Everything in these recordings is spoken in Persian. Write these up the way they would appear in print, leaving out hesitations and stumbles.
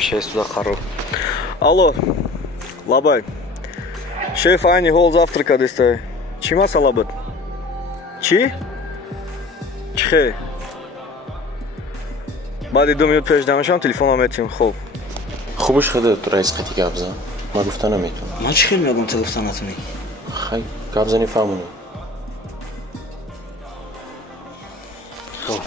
ҳамеша истуда қарор. Алло, Лабай. Шеф айни ҳол завтракад истай. Чӣ масъала буд? Чӣ? Чӣ хе? баъди 2 минут пеш дамашам телефонам метим. Хуб. Хубиш худат раис қати гап зан. Ма гуфта наметунам. Ма чӣ хел мегум то гуфта натунӣ? Хай, гап зани фаҳмонам. Хуб.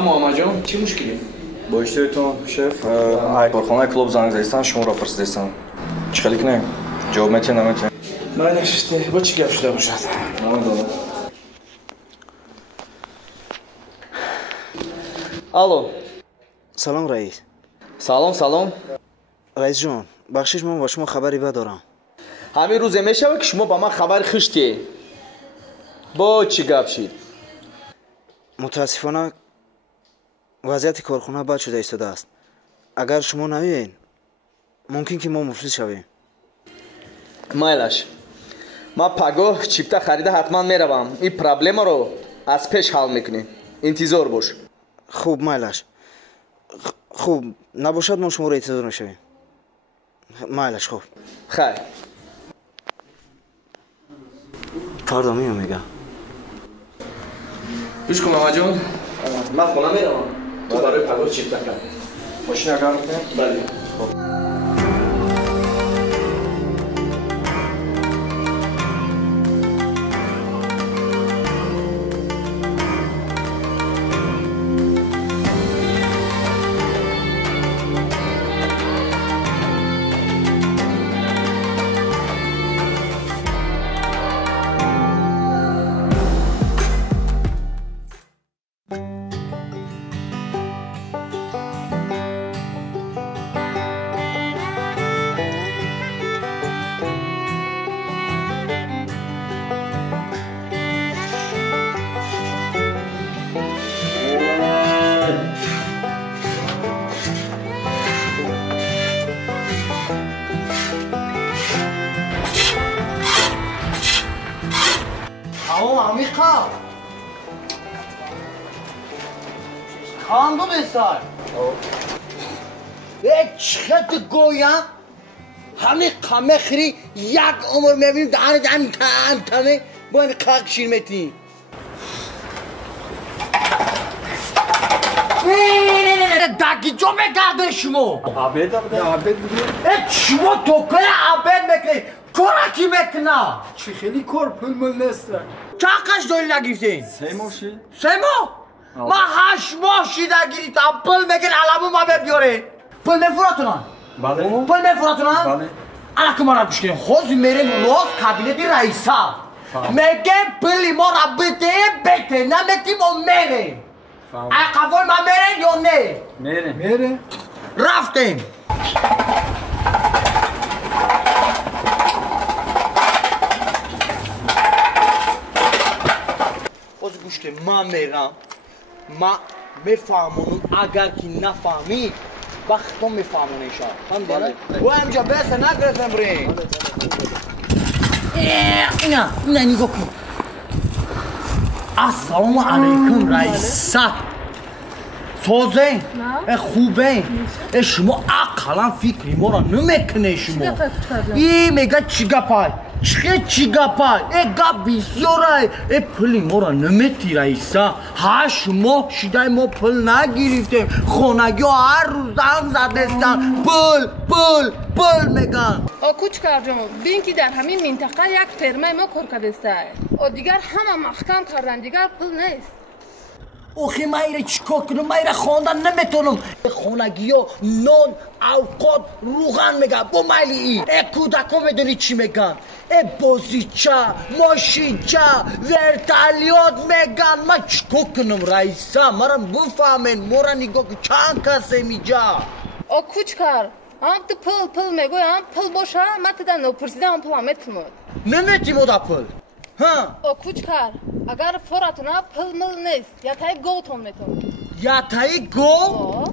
محمد جان چی مشکلی؟ با اشتریتون شف کارخانه کلوب زنگ زدن شما را پرسیدم. چی خیلی کنیم؟ جواب میتین نمیتین؟ من نشسته با چی گپ شده باشد؟ الو سلام رئیس. سلام رئیس جان بخشش من با شما خبری بد دارم. همین روز میشه که شما با من خبر خشتی با چی گپ شید؟ متاسفانه وضعیت کارخانه بد شده ایستاده است. اگر شما نمیایین ممکن که ما مفلس شویم. مایلش ما پگاه چیپتا خریده حتما میروم. این پرابلم رو از پیش حل میکنیم. انتظار باش. خوب مایلش. خوب نباشد ما شما رو انتظار میشویم. مایلش خوب. خیر. فردا میگم. گوش کن محمد جان. من خونه میروم. تو برای پگاه چیپتا کرد. ماشین اگر میکنیم؟ بله. خانم بسار چخت گویا همه قمه خری یک عمر میبینیم دهن تنه با این قاق شیرمتی داگی جو بگرده شما عبید شما توکه عبید میکنی کورکی میکنه چی خیلی کار پول مل نسته چقدر دولی نگیفتین؟ 3 ماه شد 3 ماه؟ ما 8 ماه شیده گیریتم پل میگن علمو ما بیاره پل میفوراتونن؟ بله پل میفوراتونن؟ بله الان ما را بشکنیم خوز میریم روز کابینت رئیسا میگن پلی ما را بده نمیتیم و میره اقوال ما میره یا نه؟ میره رفتیم باز گوش که من میرم ما میفهمونم اگر که نفهمید وقت تو میفهمونه شا فهمیدی؟ و همجا بسه نگرفتم برین اینا نگاه کن السلام علیکم رئیسا سوزه خوبه شما اقلا فکری ما را نمیکنه شما این میگه چی گپای چی گپا گپ بسیاره پلی ما را نمیتی رئیسا 8 ماه شده ما پل نگرفتیم خانگی ها هر روز زنگ زدستن پل میگن کوچکار جان بین که در همین منطقه یک فرمه ما کار کردسته دیگر همه محکم کردن دیگر پل نیست اوخی من ایره چیکار کنم من ایره خواندن نمیتونم خانگی ها نان اوقات روغن میگن با ملی این کودک ها میدونی چی میگن بازیچه ماشینچه ورتالیات میگن من چیکار کنم رئیسا مرا بفهمین مورا نگاه که چند کسی میجا کوچکار هم تو پل میگوی هم پل باشه من تو در نپرسیده هم پل هم نمیتیمو دا پل کوچکار اگر فراتونه پل مل نیست یا تایی گو تون میتون یا تایی گو؟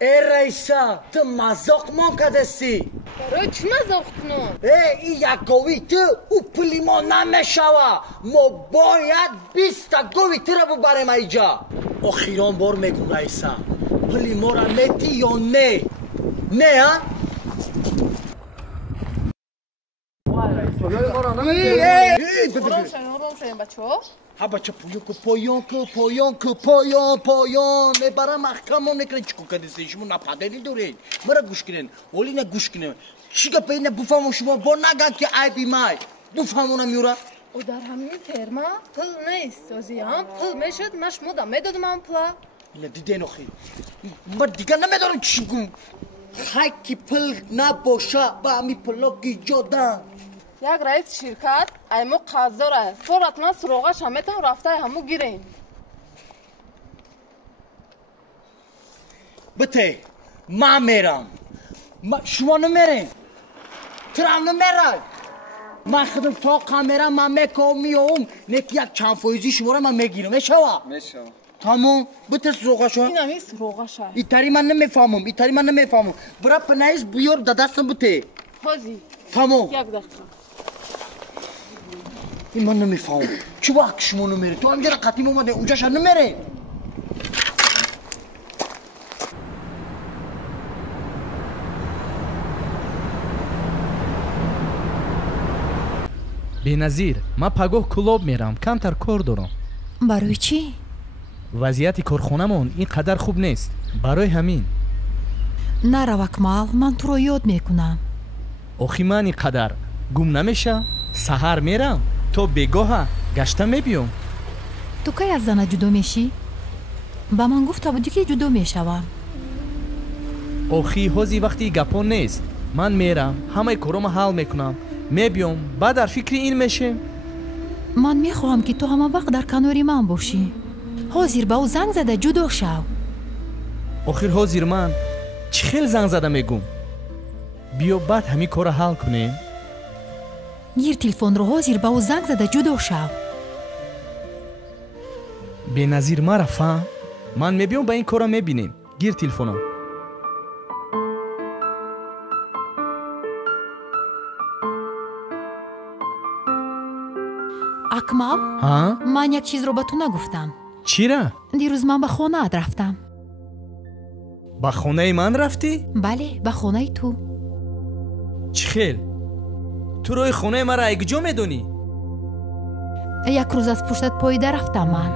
ای رئیسا تو مزاق من کدستی برای چی مزاق کنم؟ این یک گوی تو او پلی ما نمیشوه ما باید 20 گوی تو را ببریم ایجا آخیران بار میگم رئیسا پلی ما را میتی یا نه؟ نه ها؟ ها بچه پایان برای محکم هم نکنه چکو کدیسته شما نپادری دورین مرا گوش کنین ولی نه گوش کنین چی که پینه بفهمون شما با نگن که عیبی مای بفهمونم یورا او در همین فرما پل نیست ازی هم پل میشد من شما دا میدادم هم پلا اینه دیده نخی من دیگه نمیدارم چی گم خیلی پل نباشه با همی پلا گیجادن یک رئیس شرکت ایمو قضاره فراتنا سروغش همیتون رفته همو گیرین بته من میرم شما نمیرین ترام نمیرن من خودم تا کامرا من میکنم نکی یک چند فایزی شما را من میگیرم میشوا تمام بته سروغش این همی سروغش ایتاری من نمیفهمم برا پنایز بیار دستم بته بازی تمام یک دقیقه این من نمیفهمم چه وقت شما نمیره تو همجا قطیم اومده اونجا شد نمیره беназир ман пагоҳ клуб мерам камтар кор дорам барои чӣ вазъияти корхонамон ин қадар хуб нест барои ҳамин нарав акмал ман туро ёд мекунам охи ман ин қадар гум намеша саҳар мерам то бегоҳа гашта мебиём ту кай аз зана ҷудо мешӣ ба ман гуфта будӣ ки ҷудо мешавам охи ҳози вақти гапон нест ман мерам ҳамаи корома ҳал мекунам мебиём баъд дар фикри ин мешем ман мехоҳам ки ту ҳама вақт дар канори ман бошӣ ҳозир ба ӯ занг зада ҷудо шав охир ҳозир ман чӣ хел занг зада мегӯм биё баъд ҳамин кора ҳал кунем гир телефонро ҳозир ба ӯ занг зада ҷудо шав беназир мара фаҳм ман мебиём ба ин кора мебинем гир телефоно акмал ман як чизро ба ту нагуфтам чира дирӯз ман ба хонаат рафтам ба хонаи ман рафтӣ бале ба хонаи ту чӣ хел ту роҳи хонаи маро айгиҷо медонӣ як рӯз аз пуштат поида рафтам ман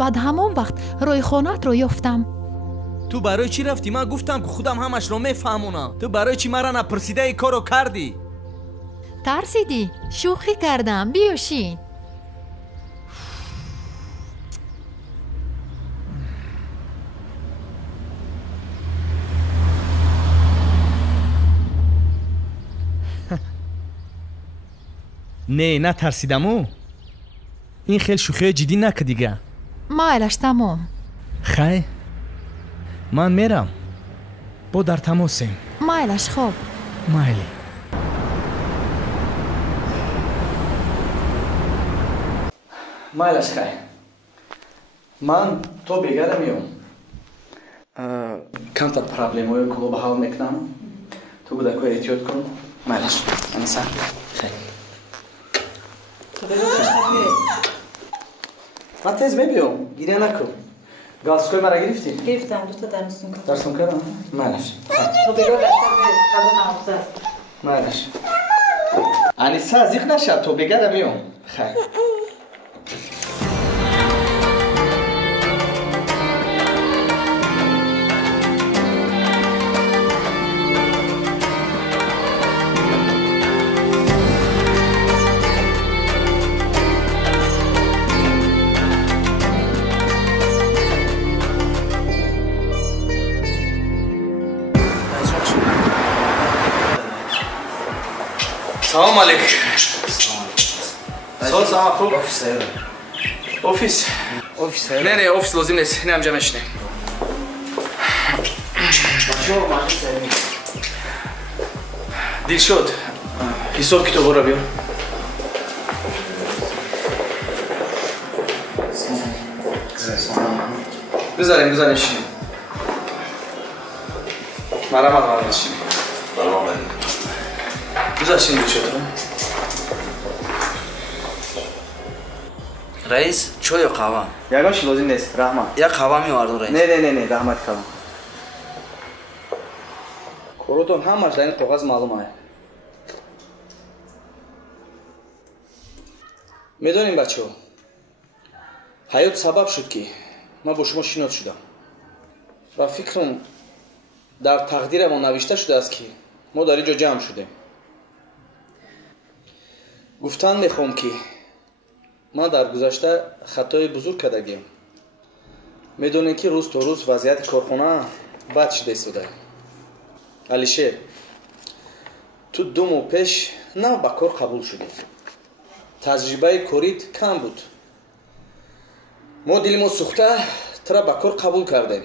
баъд ҳамон вақт роҳи хонаатро ёфтам ту барои чӣ рафтӣ ман гуфтам ки худам ҳамашро мефаҳмонам ту барои чӣ маро напурсида ин корро кардӣ тарсидӣ шӯхӣ кардам биёшин не натарсидаму ин хел шӯхиҳои ҷиддӣ накӣ дига майлаш тамом хай ман мерам бо дар тамосем майлаш хоб майли майлаш хай ман то бегада меём камтар проблемаҳои клуба ҳал мекунам ту гӯдакҳо эҳтиёт кун майлаш аниса хай من تیز میبیام گیره نکن گازکوی مرا گرفتی؟ گرفتم دوتا در سونکا در سونکا دارم؟ مالش تو بگاه داشتم به قبل نامزد مالش аниса азиқ нашад то бегада миём. Хай. салом алейкум. Салом хуб. Офис. Не, офис лозим нест. Не амҷа мешинем. Дилшод. ҳисоб китобро биёр. Гузарем шинем. Марамат шинем. Гузашин Дилшодро. раис чой ё қава? Ягонши лозим нест, раҳмат. Як қава меовардум раис. Не, раҳмат калом. Коротон ҳамаш дар ин коғаз маълум аст. медонем бачаҳо, ҳаёт сабаб шуд ки ман бо шумо шинос шудам ва фикрам дар тақдирамон навишта шудааст ки мо дар ин ҷо ҷамъ шудем. гуфтан мехоҳам ки ман дар гузашта хатои бузург кардагем. медонем ки рӯз то рӯз вазъияти корхона бад шуда истодаем. алишер, ту 2 моҳ пеш нав ба кор қабул шудем. таҷрибаи корид кам буд. мо дили мо сӯхта тра ба кор қабул кардем.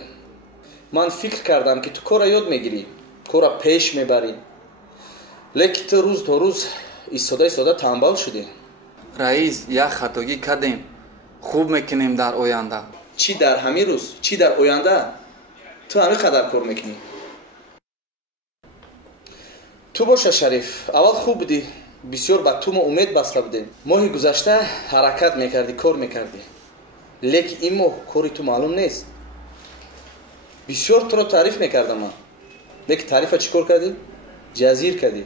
ман фикр кардам ки ту кора ёд мегирӣ, кора пеш мебарӣ. лекин ту рӯз то рӯз истода танбал шудӣ. раис, як хатогӣ кардем. хуб мекунем дар оянда. чӣ дар ҳамин рӯз, чӣ дар оянда? ту ҳамин қадар кор мекунӣ. ту боша Шариф, аввал хуб будӣ. бисёр ба ту мо умед баста будем. моҳи гузашта ҳаракат мекардӣ, кор мекардӣ. лекин ин моҳ кори ту маълум нест. бисёр туро таъриф мекардам ман. лекин таърифа чӣ кор кардӣ? ҷазир кардӣ.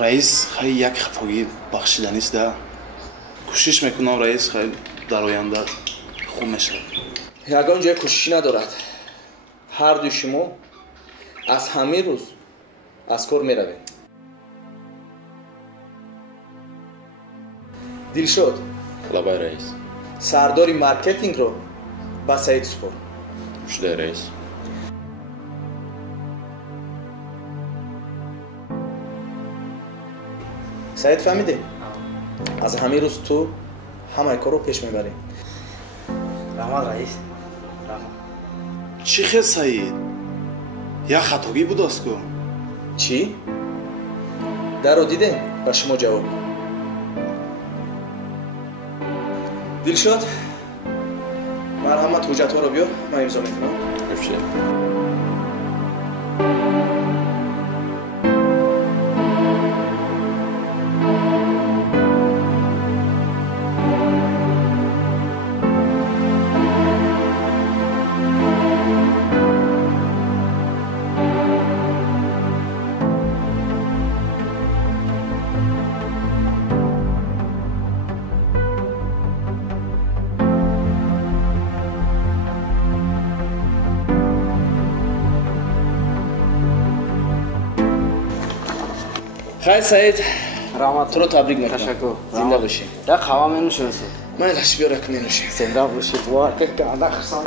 раис, хай як хатогӣ бахшиданист да. кӯшиш мекунам раис, хай дар оянда хуб мешавад. ягон ҷои кӯшишӣ надорад. ҳар ду шумо аз ҳамин рӯз аз кор меравед. дилшод, лабай раис. сардори маркетингро ба Саид супор. шуда раис. Саид фаҳмидӣ? аз ҳамин рӯз ту ҳамаи корро пеш мебарӣ. раҳмат раис. чӣ хел Саид? як хатогӣ будааст ку? чӣ? даро дидем? ба шумо ҷавоб. дилшод, марҳамат ҳуҷҷатҳоро биёр, ман имзо мекунам. хай Саид, туро табрик мекунам. Ташаккур. Зинда бошӣ. Як қава менӯшем. Майлаш биёр як менӯшем. Зинда бошӣ. Вай, ана хусам.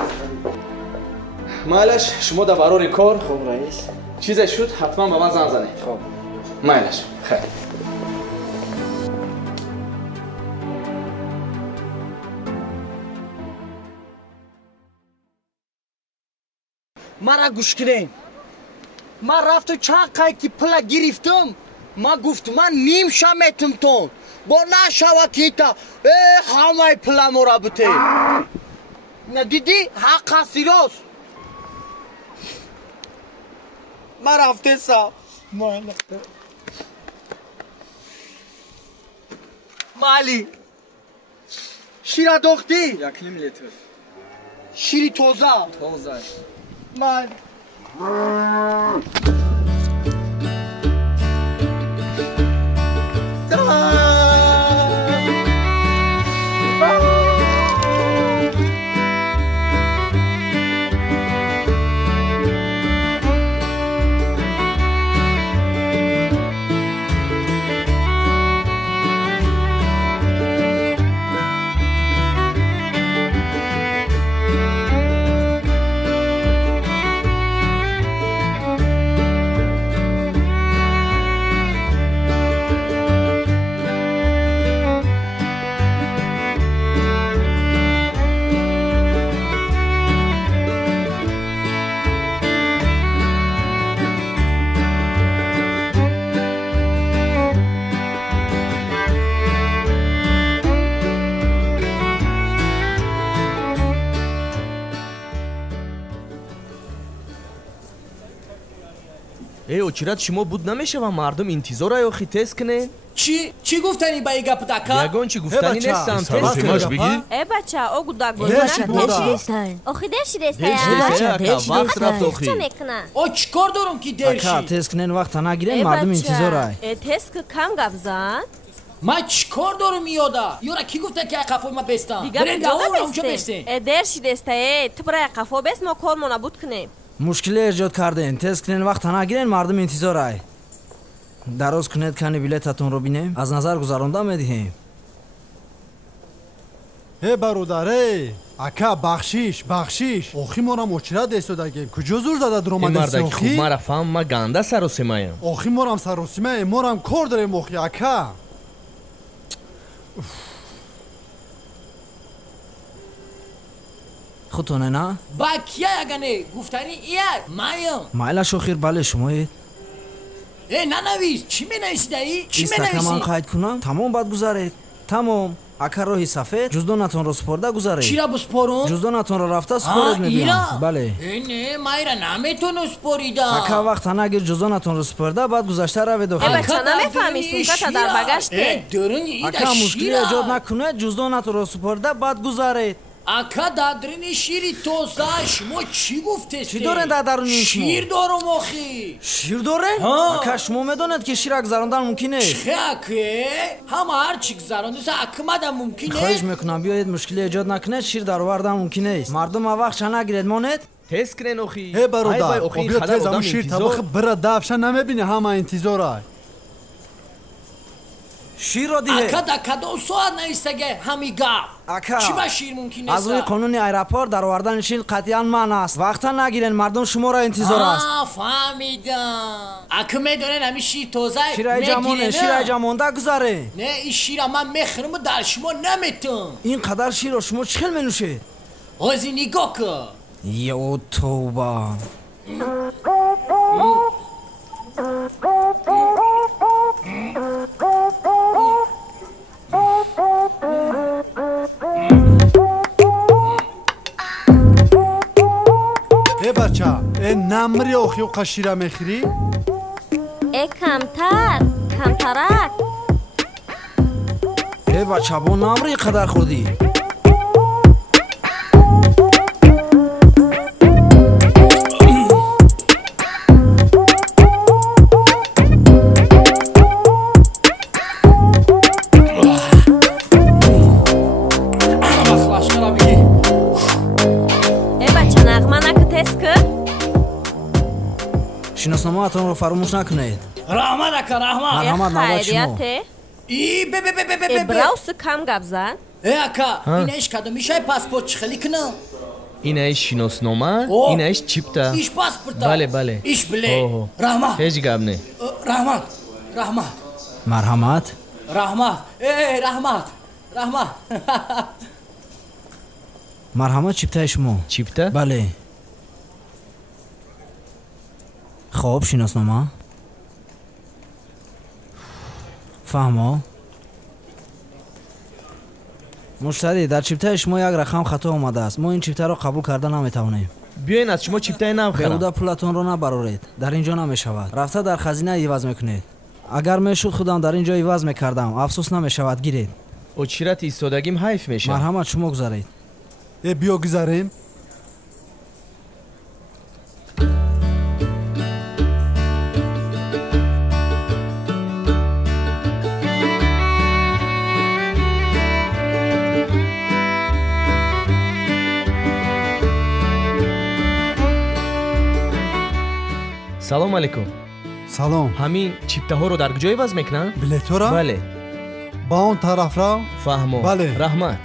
майлаш, шумо да барори кор. Хуб раис. чизе шуд, ҳатман ба ман зан занед. Хуб. майлаш. хай. мара гӯш кунем. ман рафту чанд қайки пула гирифтам. ман гуфтам ман ним шаметумтон. бо нашава кита ҳамаи пула мора буте. надидӣ ҳақ аст рост. ман рафтесам. майли. шира дохтӣ? 1 литр. шири тоза. من очират шумо буд намешава мардум интизора ёхи тест кунен? چی گفتنی با این گپ دکا؟ یگان چی گفتنی نیستم تست کنم. ای بچه او گودا گذاشتن دشیستن آخی دشیستن وقت رفت آخی او چیکار دارم که درشی؟ اکا تست کنن وقت نگیرن مردم انتظار ای تست که کم گفزن؟ ما چیکار دارم یادا؟ یورا کی گفته که قفای ما بستن؟ دیگه اونجا بستن ای درشی دسته تو برای قفا بست ما کار نبود کنیم مشکلی ایجاد کردین تست کنن وقت نگیرن مردم انتظار دراز کنید کنی بلیتتون رو بینیم از نظر گذرانده میدهیم برادر اکا بخشیش اوخی مورا مچرا دستودگیم کجا زور زده درآمده اوخی خوب مرا فهم ما گنده سراسیمایم اوخی مورم سراسیمایم مورم کار داریم اوخی اکا خودتونه نه؟ با کیا اگه گفتنی ایه مایلا شوخیر بله شمایید نه نویز چی می نویسید ای؟ چی می نویسید؟ من قاید کنم؟ تمام باید گذارید تمام اکا روحی سفید جزدانتون رو سپرده گذارید چی را بسپرم؟ جزدانتون رو رفته سپرد میبینم بله نه مایرا نمیتونم سپریدم اکا وقت نگیر جزدانتون رو سپرده بعد گذاشته رو داخل بچه نمیفهمی سونکتا در بگشته اکا مشکلی ایجاد نکنه جزدانتون رو سپرده بعد گذارید اکا دادرین شیری توسا شما چی گفته چی دارن دادرین شما؟ شیر دارم آخی شیر دارن؟ اکا شما میدونید که شیر گذراندن ممکنه است چه اکه؟ همه هر چی گذرانده اکا مدن ممکنه؟ خواهش میکنم بیایید مشکلی ایجاد نکنه شیر در آوردن ممکنه است مردم وقت چه نگیرید مانید؟ تست کنن آخی برادر بیا تیز همون شیر طبخ بره دفشه نمیبینی همه انتظار شیر را دیه اکا دکا دو ساعت نیستگه همیگا اکا چی با شیر ممکن است؟ از روی قانون ایراپورت در آوردن شیر قطعاً منع است وقتا نگیرن مردم شما را انتظار است فهمیدم اکا میدونن همین شیر توزه شیر جمانده گذاره نه این شیر من میخرم و در شما نمیتون این قدر شیر را شما چخیل منوشید؟ آزی نگاه کن یو توبه بچه نمری آخی و قشیره میخری؟ کمترک بچه با نمری قدر خوردی؟ شناسنامه اتون رو فراموش نکنید رحمت اکا مرحمت نوبت شما ای براوس کم گفزن اکا این ایش کدو میشه پاسپورت چخلی کنه این ایش شناسنامه این ایش چیپتا ایش پاسپورت بله ایش بله رحمت هیچ گپ نه رحمت مرحمت رحمت مرحمت چیپتا شما چیپتا بله خب شناسنامه فهمو مشتری در چیپته شما یک رقم خطا اومده است ما این چیپته رو قبول کرده نمیتوانیم بیاین از شما چیپته نمیخرم بهوده پولتون رو نبرارید در اینجا نمیشود رفته در خزینه ایواز میکنید اگر میشد خودم در اینجا ایواز میکردم افسوس نمیشود گیرید اچیرت ایستادگیم حیف میشه مرحمت شما گذارید بیا گذاریم салом алейкум. салом. ҳамин чиптаҳоро дар куҷое ваз мекунанд? билетҳоро? бале. ба он тарафро? фаҳмо. бале. раҳмат.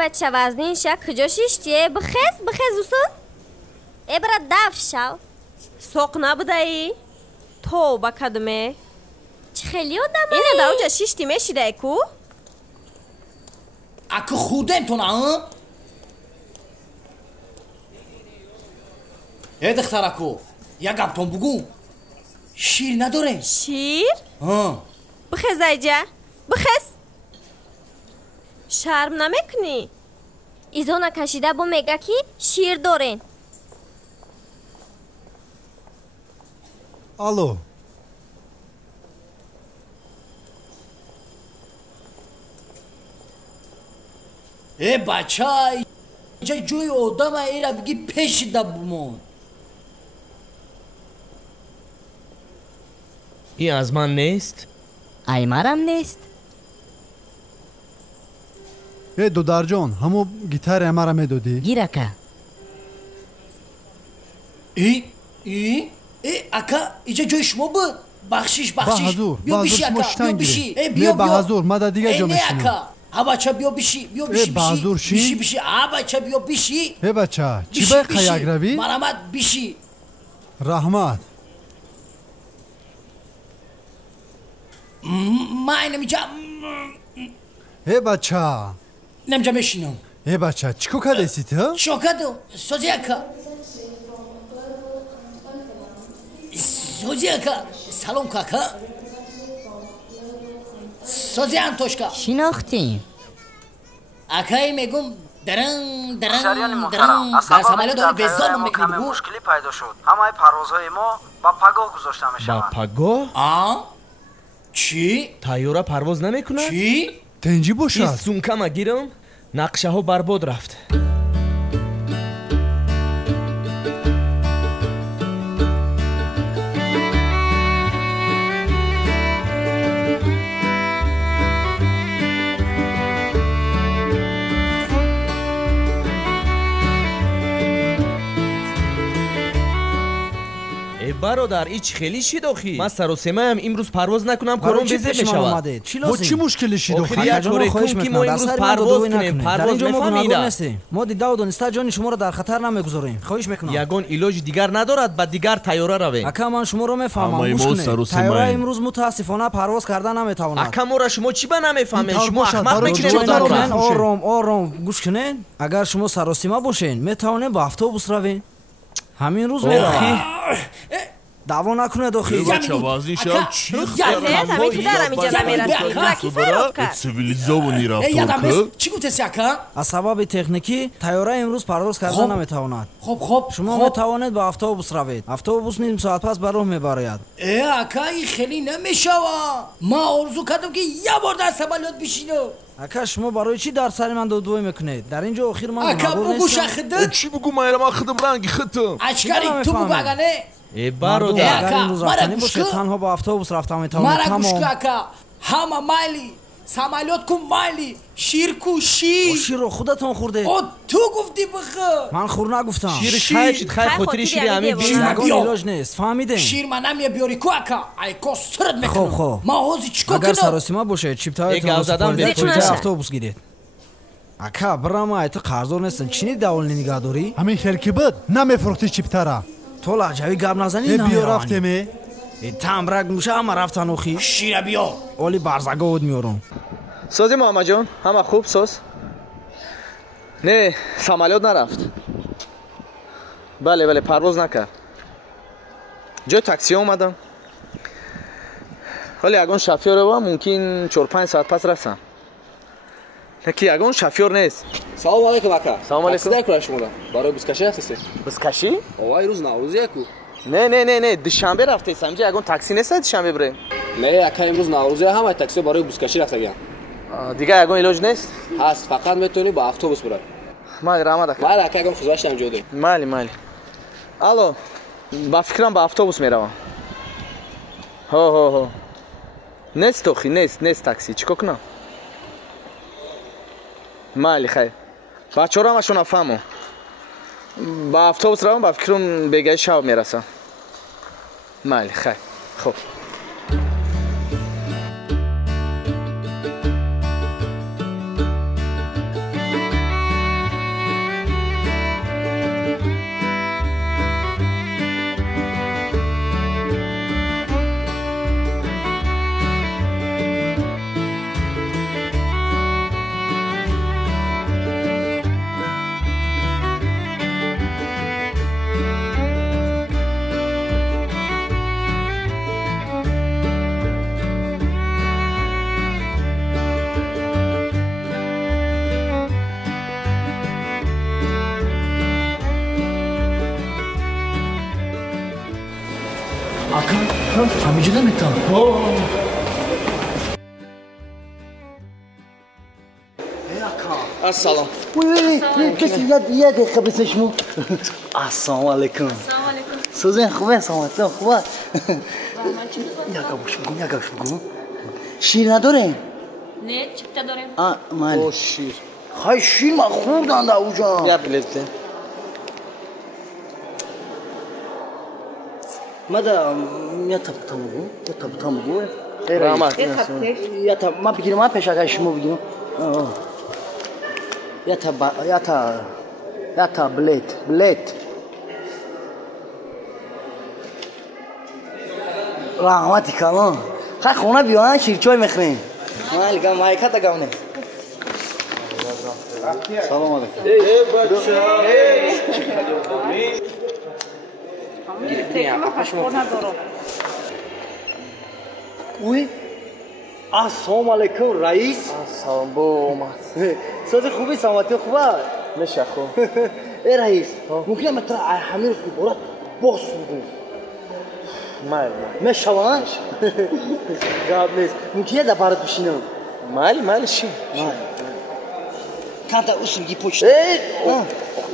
بچه وزنین شک کجا شیشتیه بخیز اوسون ابرا دف شو سوق نبوده ای تو با کدمه چه خیلی آدمه اینه دا اوجا شیشتی میشیده اکو اکو خودم تو نه ای دختر اکو یا گبتون بگو شیر نداره شیر؟ بخیز ایجا بخیز شرم نمیکنی ایزو نکشیده با میگه که شیر دارین الو ای بچه اینجا جوی آدم ایره بگی پیش دبمون این از من نیست؟ ای مرم نیست ای دودارجان همو گیتار مرا میدادی؟ گیر اکا ای اکا اینجا جوی شما بود بخشیش بهازور شما شتن گیری بیا بهازور ما در دیگه جا میشینم ها بچه بیا بشی بهازور شی؟ بشی ها بچه بیا بشی ای بچه چی باید قیاق روی؟ مرامت بشی رحمت ما نمیجا ای بچه نمیجا میشینم ای بچه چیکو کده ایسی تو؟ شو کدو سوزی اکا سوزی اکا سلام کاکا سوزی انتوشکا شناختیم اکایی میگم درن مشتریان محترم از سوابق در تیاره ما کمی مشکلی پیدا شد همه پروازهای ما با پگاه گذاشته میشوند با پگاه؟ چی؟ تیاره پرواز نمیکنه؟ چی؟ تنجی باشد این سونکم گیرم نقشه ها برباد رفت برادر ایچ خیلی شیداخی من سر و سیمه هم امروز پرواز نکنم کارم بزه بشود با چی مشکلی شیداخی؟ آخری یک کاری کن که ما امروز پرواز کنیم پرواز نفهمیده ما دیده و دانسته جان شما را در خطر نمیگذاریم خواهش میکنم یگان علاج دیگر ندارد بعد دیگر تیاره رویم اکا من شما رو میفهمم گوش کنید تیاره امروز متاسفانه پرواز کردن نمیتواند اکا ما را شما چی به نمیفهمید شما احمق میکنید آرام گوش کنید اگر شما سر و سیمه باشین میتوانید با اتوبوس روین همین روز میرم دعوا نکنه داخلی بچه وازی شب چی سیویلیزованی رفتار چی گوته سیاکا؟ از سبب تکنیکی تیاره امروز پرواز کردن نمیتواند خب شما میتوانید با اتوبوس روید اتوبوس نیم ساعت پس به راه میبراید اکا این خیلی نمیشوه ما آرزو کردم که یه بار در سمالیات بشینم اکا شما برای چی در سر من دودوی میکنید در اینجا آخر من اکا بگو شخدت چی بگو من خدم رنگی خطم اشکاری تو بگو اگنه ای برادر اگر این روز رفتنی باشه تنها با اتوبوس رفتم میتوانید تمام اکا همه مایلی سمالیات کن مایلی شیر کو شیر شیر رو خودتون خورده تو گفتی بخور من خور نگفتم شیر خیلی خاطری شیر همین نگون علاج نیست فهمیدین شیر من نمیه بیاری کو اکا ای کسترت میکنم خب ما حوزی چیکار کنم اگر سراسیما باشه چیپتایتون رو سپاریده اتوبوس گیرید اکا برام ایت قرضور نیستن چینی داول نگاه داری همین خلکی بود نمیفروختی چیپتارا تو لحجوی گب نزنی نمیرانی بیا رفتیمه ای تمرک موشه همه رفتن اوخی شیر بیا اولی برزگاه بود میارم سازی محمد جان همه خوب ساز نه سمالیات نرفت بله پرواز نکرد جای تاکسی اومدم ولی یگان شفیار با ممکن 4-5 ساعت پس رسم نکی یگان شفیار نیست سلام علیکم اکا سلام علیکم تاکسی در شما برای بسکشی رفتید بسکشی اوای روز نوروزیه کو نه دوشنبه رفته سمجه یگان تاکسی نیست دوشنبه بره نه اکا امروز نوروزیه همه تاکسی برای بسکشی رفتگیم دیگه یگان علاج نیست؟ هست فقط میتونی با اتوبوس بروی. مالی رحمت اکا. مالی اکا یگان خودش هم جوده. مالی. الو با فکرم با اتوبوس میروم. هو. نیست توخی نیست تاکسی چیکار کنم؟ مالی خیر. بچه‌ها رو همشون نفهمم. با اتوبوس روم با فکرم بگه شب میرسم. مالی خیر. خب. همینجا نمیتونم السلام بس یه دقیقه بس شما السلام علیکم سوزن خوبه سلامت خوبه یکاش بگو شیر نداره؟ نه چپتا داریم مال شیر خواهی شیر ما خوردن در اوجا یا بلیده ماذا يتبتمغو ما بگیرم ما پیش اگر شما بگیرم یا بلیت رحمتی کلان خیلی خونه بیان شیرچای میخوریم مالگم مایکت گونه سلام علیکم اوی السلام علیکم رئیس السلام بوم صد خوبی سلامتی خوبه میشه خوب ای رئیس ممکنه مثلا همین رو برات باس بگو میشه وان گاب نیست ممکنه در برات بشینم مال چی کانتا usługi poczty.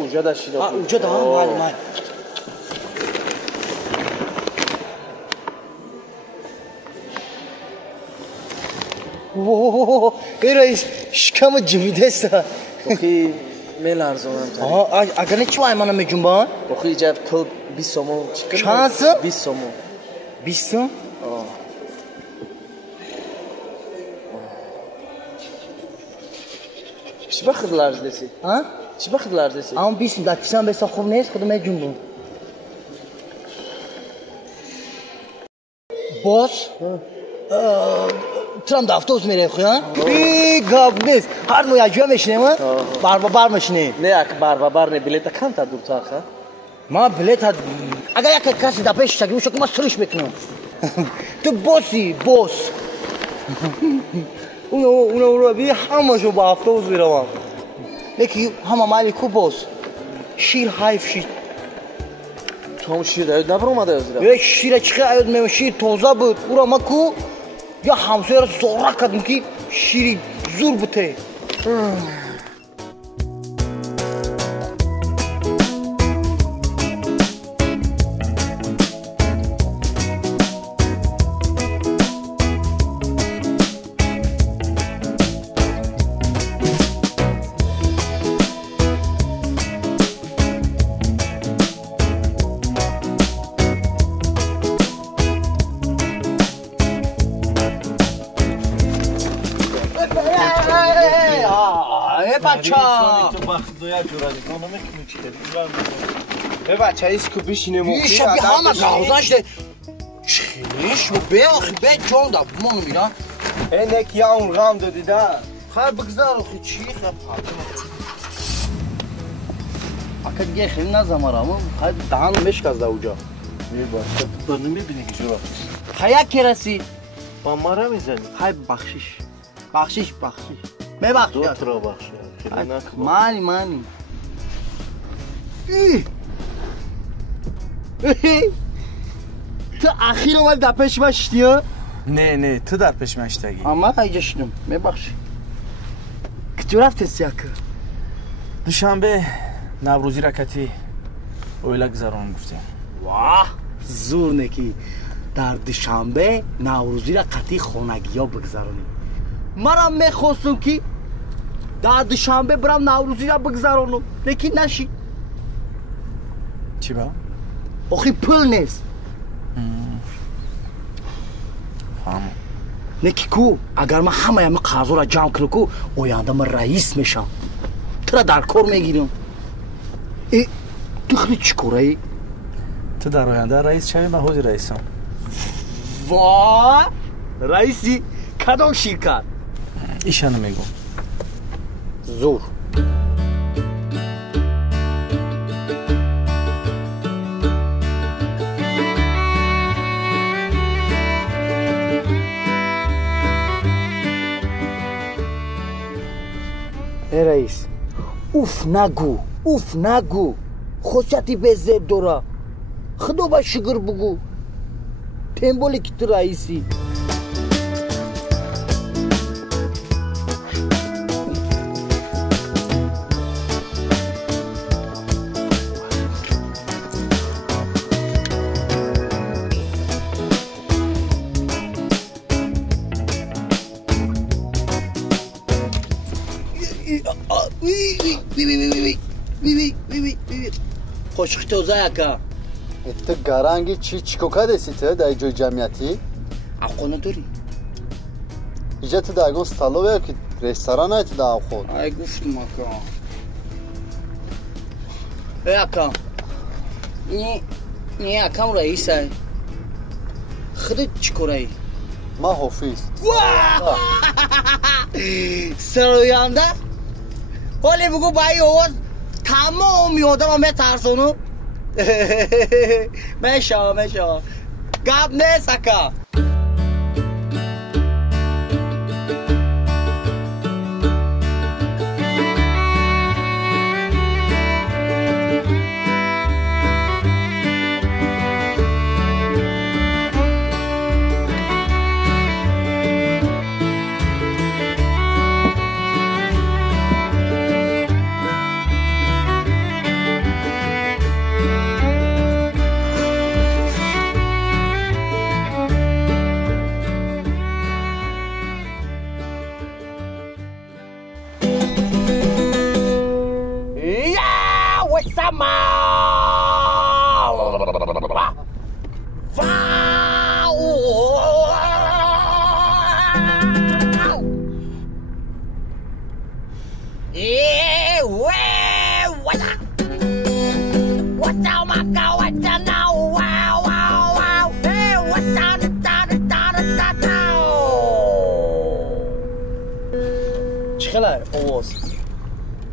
Udziada się do. Udziada, mal. ای رئیس شکم جمیده است. بخی میلرزونم تا. اگر نه چوای منو میجنبان؟ بخی جاب پول 20 سومو. چند؟ 20 سومو. 20 سوم؟ چی بخیر لرز دیسی؟ چی بخیر لرز دیسی؟ آم 20 دکسان بس خوب نیست خودم میجنبم. باس؟ ترام دافتوز میره خویا؟ ای گاب نیست. هر مویا جوا میشنیم؟ بار میشنیم. نه یک بار نه بلیت کم تا دو تا خا. ما بلیت اگر یک کسی دپش شگیو شو که ما سرش میکنم. تو باس. اونو بی همشو با افطوز میروم. لیکی همه مالی کو باس. شیر حیف شید. تو هم شیر داید نبر اومده از یک شیر چخه آید میام شیر تازه بود. اورا ما کو یا همسایه را زورا کردم که شیری زور بوده. بچه ایست که بشینه موقعی یه شبیه همه داغزنش ده چیش و بیاخی بید جان دا بمان میرن اینه که اون غم دادی ده خیلی بگذار خیلی چی خیلی اکا دیگه خیلی نزم رامو خیلی دهانو مشکز ده اوجا میباشه تو نمیبینی که جورا خیلی کی رسید؟ با ما را میزنی خیلی بخشش میبخشی دو ترا بخشی مانی تو اخیر اومد در پیش مشتی ها؟ نه تو در پیش مشتگی اما خیلی شدم میبخشی کجا رفتید یاکا؟ دوشنبه نوروزی رکتی اویلا گذران گفتیم. واه زور نکی در دوشنبه نوروزی رکتی خانگی ها بگذرانی. منم میخواستم که در دوشنبه برم نوروزی را بگذرانم لیکن نشید. چی با؟ آخی پول نیست. فهمم. نکی کو اگر من همه قرضا را جمع کنم کو آینده من رئیس میشم. تو را در کار میگیرم. تو خیلی چی کاره ای؟ تو در آینده رئیس چه؟ من حوزی رئیسم. واه رئیسی کدام شرکت؟ ایشانو میگم. زور. ای رئیس اوف نگو خوشتی به زد داره خدا با شکر بگو تنبولی که تو رئیسی خوش توزه یکا تو گرانگی چیکوکا دستی تو در جای جمعیتی؟ افغانه داری؟ اینجا تو در اگون ستالوه که رستوران های تو در افغان ای گفتم اکا ای اکا نی اکام رئیس های خودت چی کاره ای؟ ما حافظ سرویانده؟ ولی بگو بایی آواز تمام یادم هم ترسونو میشه گب نیست اکا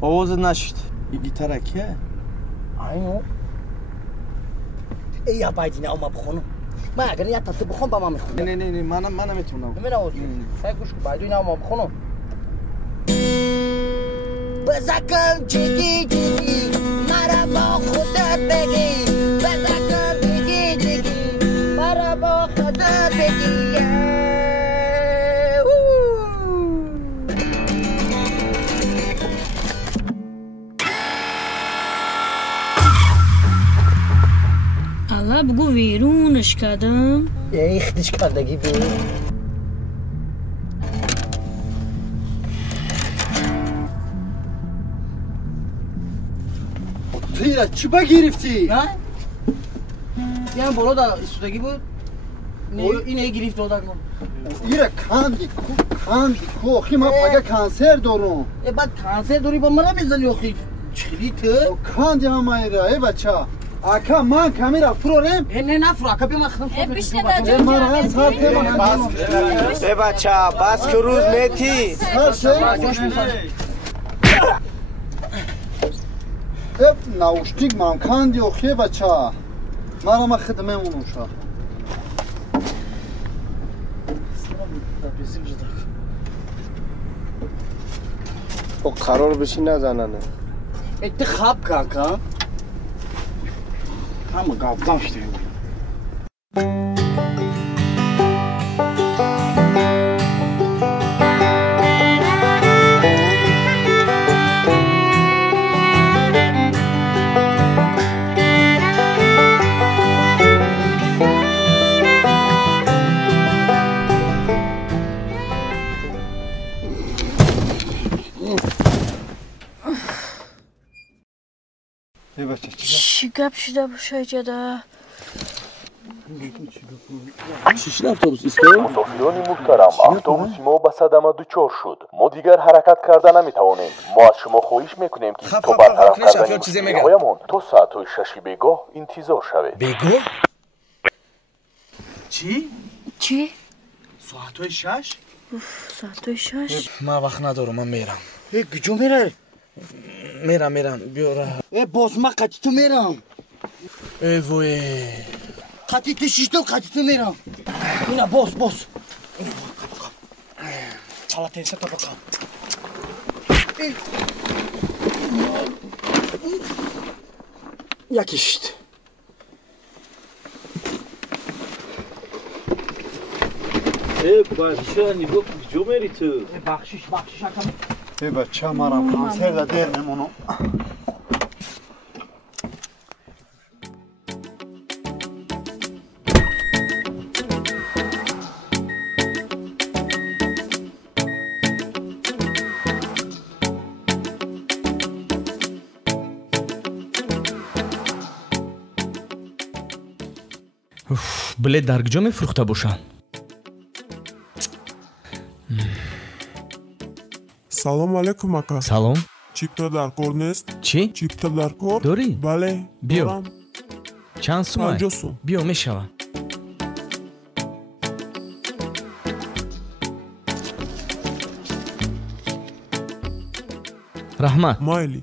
آواز نشد این گیتاره کیه؟ اینو ای ابایدی نه ما بخونم من اگر یه تا بخونم با ما میخونم نه من نمیتونم من آواز سعی گوش کن بایدی نه ما بخونم بزکن جیگی مرا با خودت بگی بزکن جیگی مرا با خودت بگی بگو ویرونش کردم یعنی خیلیش کردگی بود پیره چی با گرفتی؟ نه؟ یعنی بالا در استودگی بود اینه گرفت دادن من ایره کندی کو اخی ما پاگه کانسر دارم بعد کانسر داری با من بزنی اخی چلی تو؟ کندی همه ایره ای بچه اکا من کامیرا فرورم نه فرو اکا بیم اخدم فرو بیشتر در جا ای بچه بس که روز میتی ناوشتیک من کندی اخی بچه مرا ما خدمه اونوشا او قرار بشی نزننه انتخاب کاکا همه گفتم شده بچه چی گپ شده باشه جدا؟ شش اتوبوس ایستاد. مسافران محترم، اتوبوس ما به صدمه دچار شد. ما دیگر حرکت کرده نمیتوانیم. ما از شما خواهش میکنیم که تا برطرف کردن مشکل‌هایمان تا ساعت 6 بیگاه انتظار شوید. بیگاه؟ چی؟ چی؟ ساعت 6؟ ساعت 6؟ من وقت ندارم، من میرم. کجا میره؟ میرم بیا راه. باز من قطی تو میرم. ای وای. قطی تو شیشتم قطی تو میرم. اینا باز. حالا تیسه تو بکن. یکیشت. بچه نیگو کجا میری تو؟ بخشیش ای بچه مرم کنسر ده دیر میمونم. билет дар куҷо мефурӯхта бошанд? салому алайкум ака. салом. чипта дар кор нест? чӣ? чипта дар кор дорӣ? бале. биё. чанд сум? 50 сум. биё мешавад. раҳмат. майли.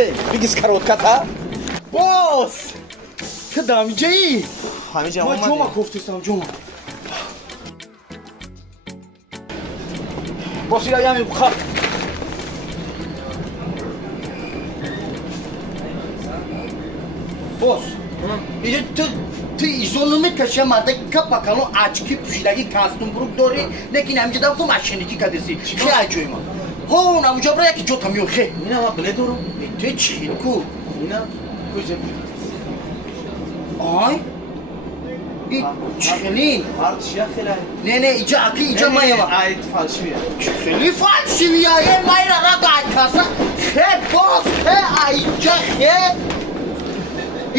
Эй, бегись коротката. Босс! Ты дамиджи? Хамиджа омади. Ма ҷома кофтисам, ҷома. Босс, я ями бухар. Босс, иди ты изону мекаши марда капакану ачки пушидаги кастумбрук дори, лекин ҳамҷада ту машиники кадеси. Хе аҷоима. Ҳон амҷа бра яки ҷота миёр хе. Ина ма билет дорам. Ты чилку? Ина куҷа? Ай? Чхелин? Артшия хелай. Не, иҷа майяма. Айт фалшивия. Чхели фалшивия? Е майра рада айкаса. Хе бос, хе айҷа хе.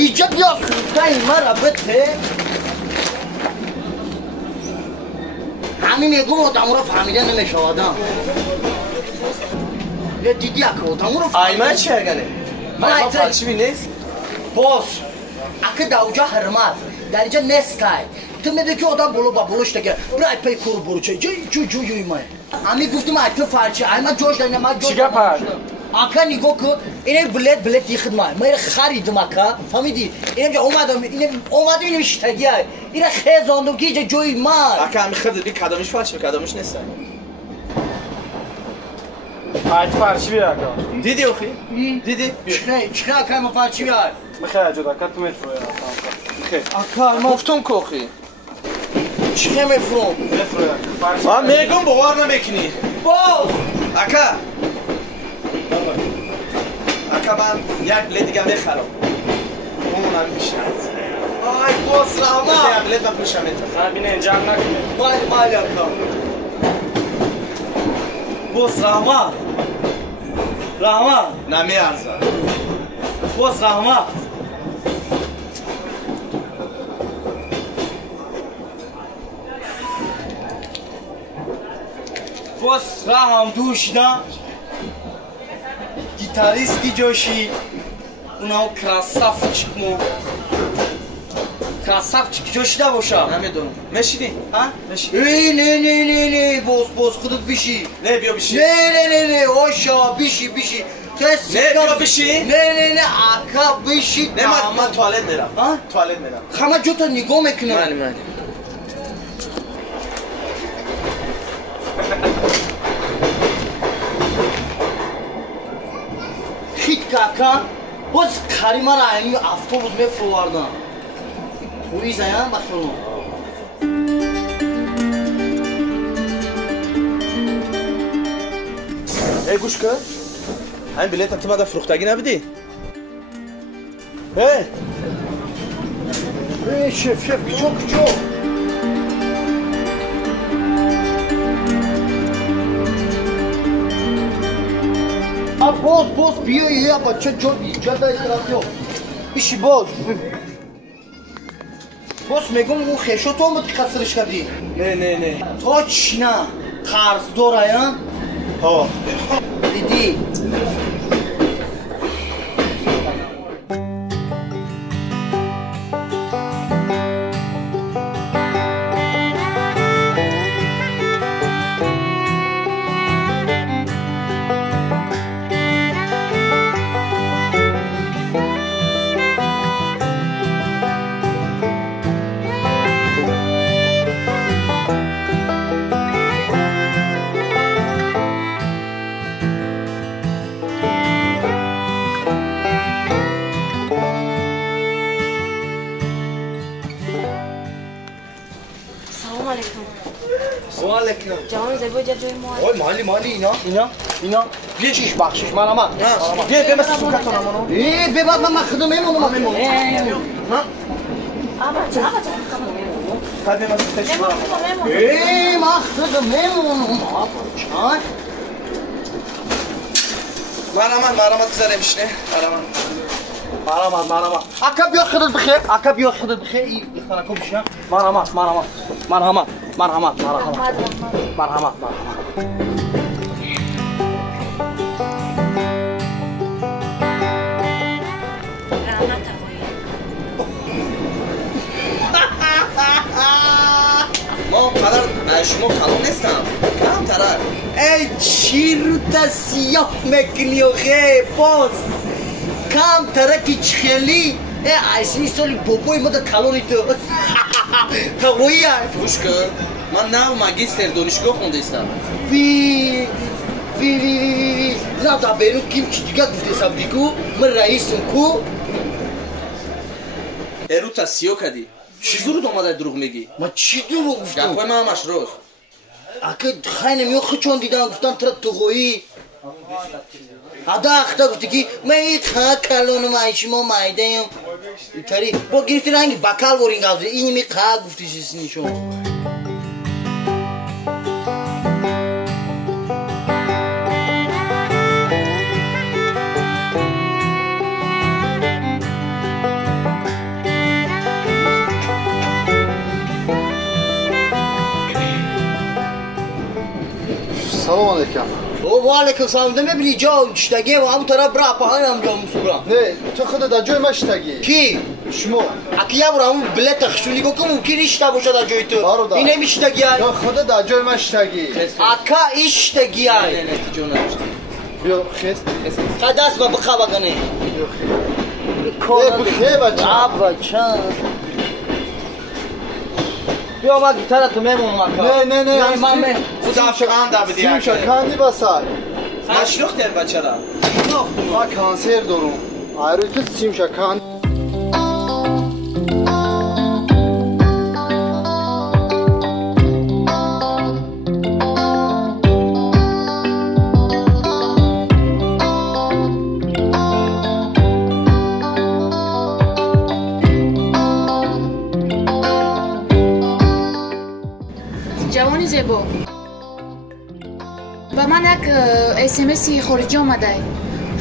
Иҷа биё султаи мара бите. ҳамин мегум одамро фаҳмида намешавадам. دیدی اکه آدمو رو آیمه چی اگره؟ من فالشیوی نیست؟ باز اکه دوجا حرمت در اینجا نستای تو میده که آدم بلو با بلوش دیگه برای پی کورو برو چه جو ایمه امی گفتیم ایتو فالشی ایمه جوش داریم من جوش چیگه پر؟ اکه نگو که اینه بلت دی خدمه من خریدم اکه فهمیدی؟ اینه اومدم اینه شتگی های اینه خیزاندم که اینجا جوی من اکه همی خدمه کدامش فالشی کدامش نیستن آیت فارسی بیار دیدی اوخی؟ دیدی؟ چخه اکه ما فارسی بیار بخیر جدا اکه تو مترو بخیر اکه ما گفتم که اوخی چخه مترو؟ من میگم باور نمیکنی باز اکه من یک بلیت دیگه میخرم اون هم میشه آی باز رحمه یک بلیت بپوشم میتونم بینه اینجا هم نکنه مالی اکه باز رحمه نمی ارزم باز رحمه باز رحم دوش نه گیتاریستی جوشی اوناو کراسافچکمو کراسافچک جوشیده باشم نمیدونم میشیدی؟ ها؟ نه باز خودت بیشی نه بیا بیشی نه آشا بیشی نه بیا بیشی نه اکا بیشی نه من توالت میرم توالت میرم خمه جو تا نگاه میکنم من کاکا باز کریما را این افطوبوس میفروردن پویز هم بخونم ای گوش کن همین بلیت تو بعد فروختگی نبودی؟ ای شف کجا باز بیا یه بچه جا دا استراسیون ایشی باز میگم اون خیشو تو هم متخصرش کردی نه تو چی نه قرض داره یا؟ ها دیدی جوان زیبا جای ما اوه مالی اینا بیشیش بخشش مرحمت بیا مثل سوکتون همونو بباد من خدمه میمونم قد مثل تشی من خدمه میمونم مرحمت بذاره میشنه مرحمت اکا بیا خودت بخیر این خانکو بشه مرحمت ما قدر شما کلان نیستم کم تره ای چی رو تا سیاه میکنی آخه باز کم تره که چخیلی ایسمی سالی بابای ما دا کلانی تو تقویی گوش کن من نو ماگیستر دانشگاه خونده استم وی نه دا بیرون کیم چی دیگه گفته سبدی کو من رئیسم کو ایرو تا سیاه کدی چی زورو دومده دروغ میگی؟ ما چی دروغ گفتم؟ گفت من همش روز اگه خیلی نمیو خچون دیدم گفتم ترا تقویی ادا اختا گفتی که من ایت خواه کلونم ایشی ما مایده یم کاری با گرفتی رنگی بکل بورین گفتی این می خواه گفتی چیزی شما سلام علیکم و علیکم سلام ده میبینی جا شتگی و همون طرف برا پاهایم هم جا مسورم نه تو خودت در جای من شتگی کی؟ شما اکی یه برا همون بلت خشونی گو که ممکن ایشتا باشه در جای تو این نمیشتگی های تو خودت در جای من شتگی اکا ایشتگی های نه جو نمیشه بیا خیست قدست با بخوا بگنه بخیر بچه بیا ما گیتارتو میمونم اکا نه من خدا شقان دا بدی سیم شکندی بسر مشروخ تر بچه را ما کانسر دارم ایروی تو سیم شکند جوانی زیبا با من یک اسمسی خارجی آمده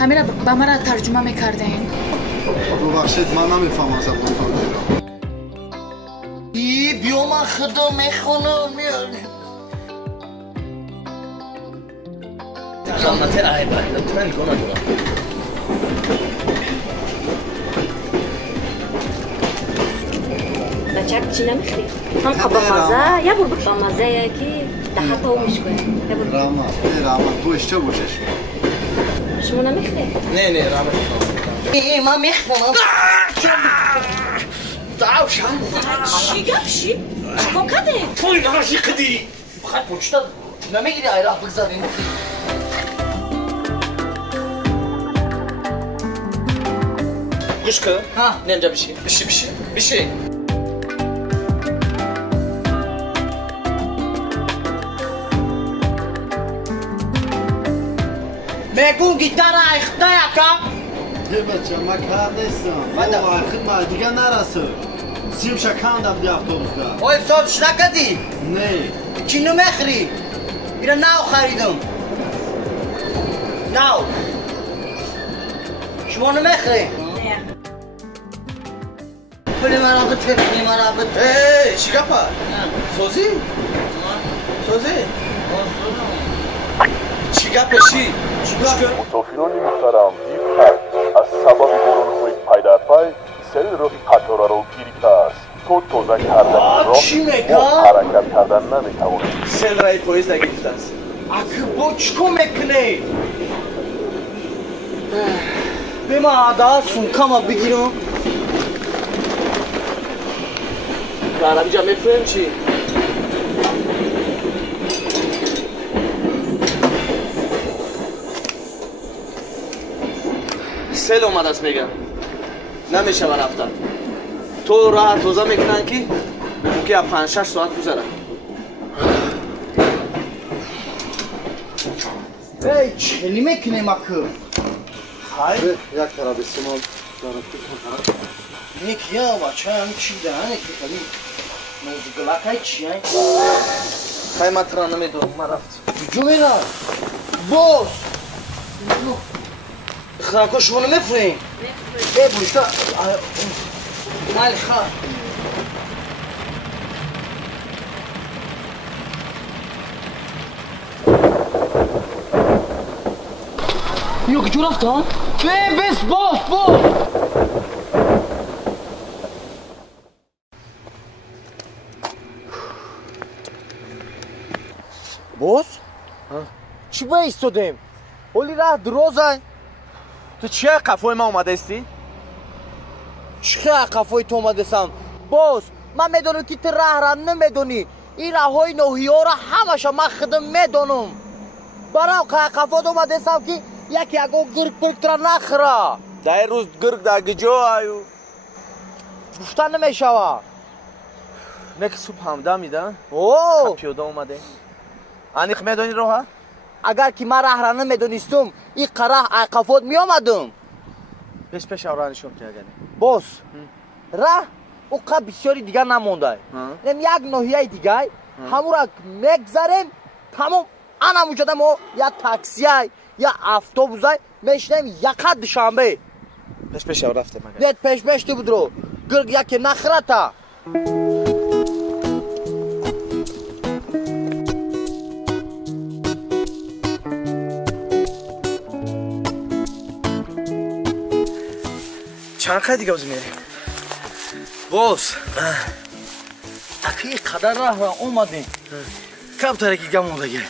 همه را با من ترجمه میکردین ببخشید من نمیفهمم زبان خارجی بیا من خدا میخونم خلمته رای باید تو نمی کنم بچه چی نمیخوری؟ هم با مزه یا برو با مزه یکی ده تا او میشکنه راما تو اشته بوشش شما نمیخوری؟ نه راما من میخونم چی گفشی؟ چکا کده؟ توی نماشی کدی بخواهد پوچتا نمیگیری ایراه بگذارین گوش کن نمجا بشی بشی میگون گیتار ایخته یکا بچه ما کار نیستم ما دیگه نرسه سیم شکندم دی اتوبوس دا اوی حسابش نکردی؟ نه چینو میخری؟ اینا نو خریدم نو شما نمیخری؟ پلی مرا بده پلی مرا بده چی گپا؟ سوزی؟ چی گپشی؟ مسافران محترم دیگر از سبب برون پای در پای سری رو قطار رو گیری است تو توزه کردن راه حرکت کردن نمیتوانی سل رای پویز نگرفته است اکه با چکو میکنه به ما عدا سونکا بگیرم به عربی جا میفرم چی؟ سل اومد است میگم نمیشه برفتن تو راه توزه میکنن که ممکنه 5-6 ساعت گذره ای چلی میکنه مکه یک طرف استعمال یک یا بچه هم چی دهنه که خیلی موزگلک های چی هایی خیلی مطرح نمیدونم من رفت جو میرم باز خرکو شما نمیفرین ای بوشتا مالی خواه یو که جو رفتن؟ بس باز باز؟ چی با ایستادیم؟ اولی راه درازه تو چیه قفای ما اومده استی؟ چیه قفای تو اومده استم؟ باز من میدونم که تو راه را نمیدونی این راه های نوحی ها را همشا من خودم میدونم برام قفات اومده استم که یکی اگو گرگ ترا نخرا در روز گرگ در گجا آیو گفتن نمیشوه نک صبح همده میدن اوه پیاده اومده انیخ میدونی روها؟ اگر که من راه را نمیدونستم این قراه قفات میامدم پیش آورانشون که اگر باز راه او قبل بسیاری دیگر نمونده نم یک نوحیه دیگه همون را مگذاریم تمام انا موجوده ما یا تاکسی یا اتوبوس میشنیم یک دوشنبه پیش رفته مگر net پیش تو بدرو گرگ یکی نخرتا چند خیلی دیگه بازی میریم باز اکی قدر راه را اومدیم کم ترکی گم موندگه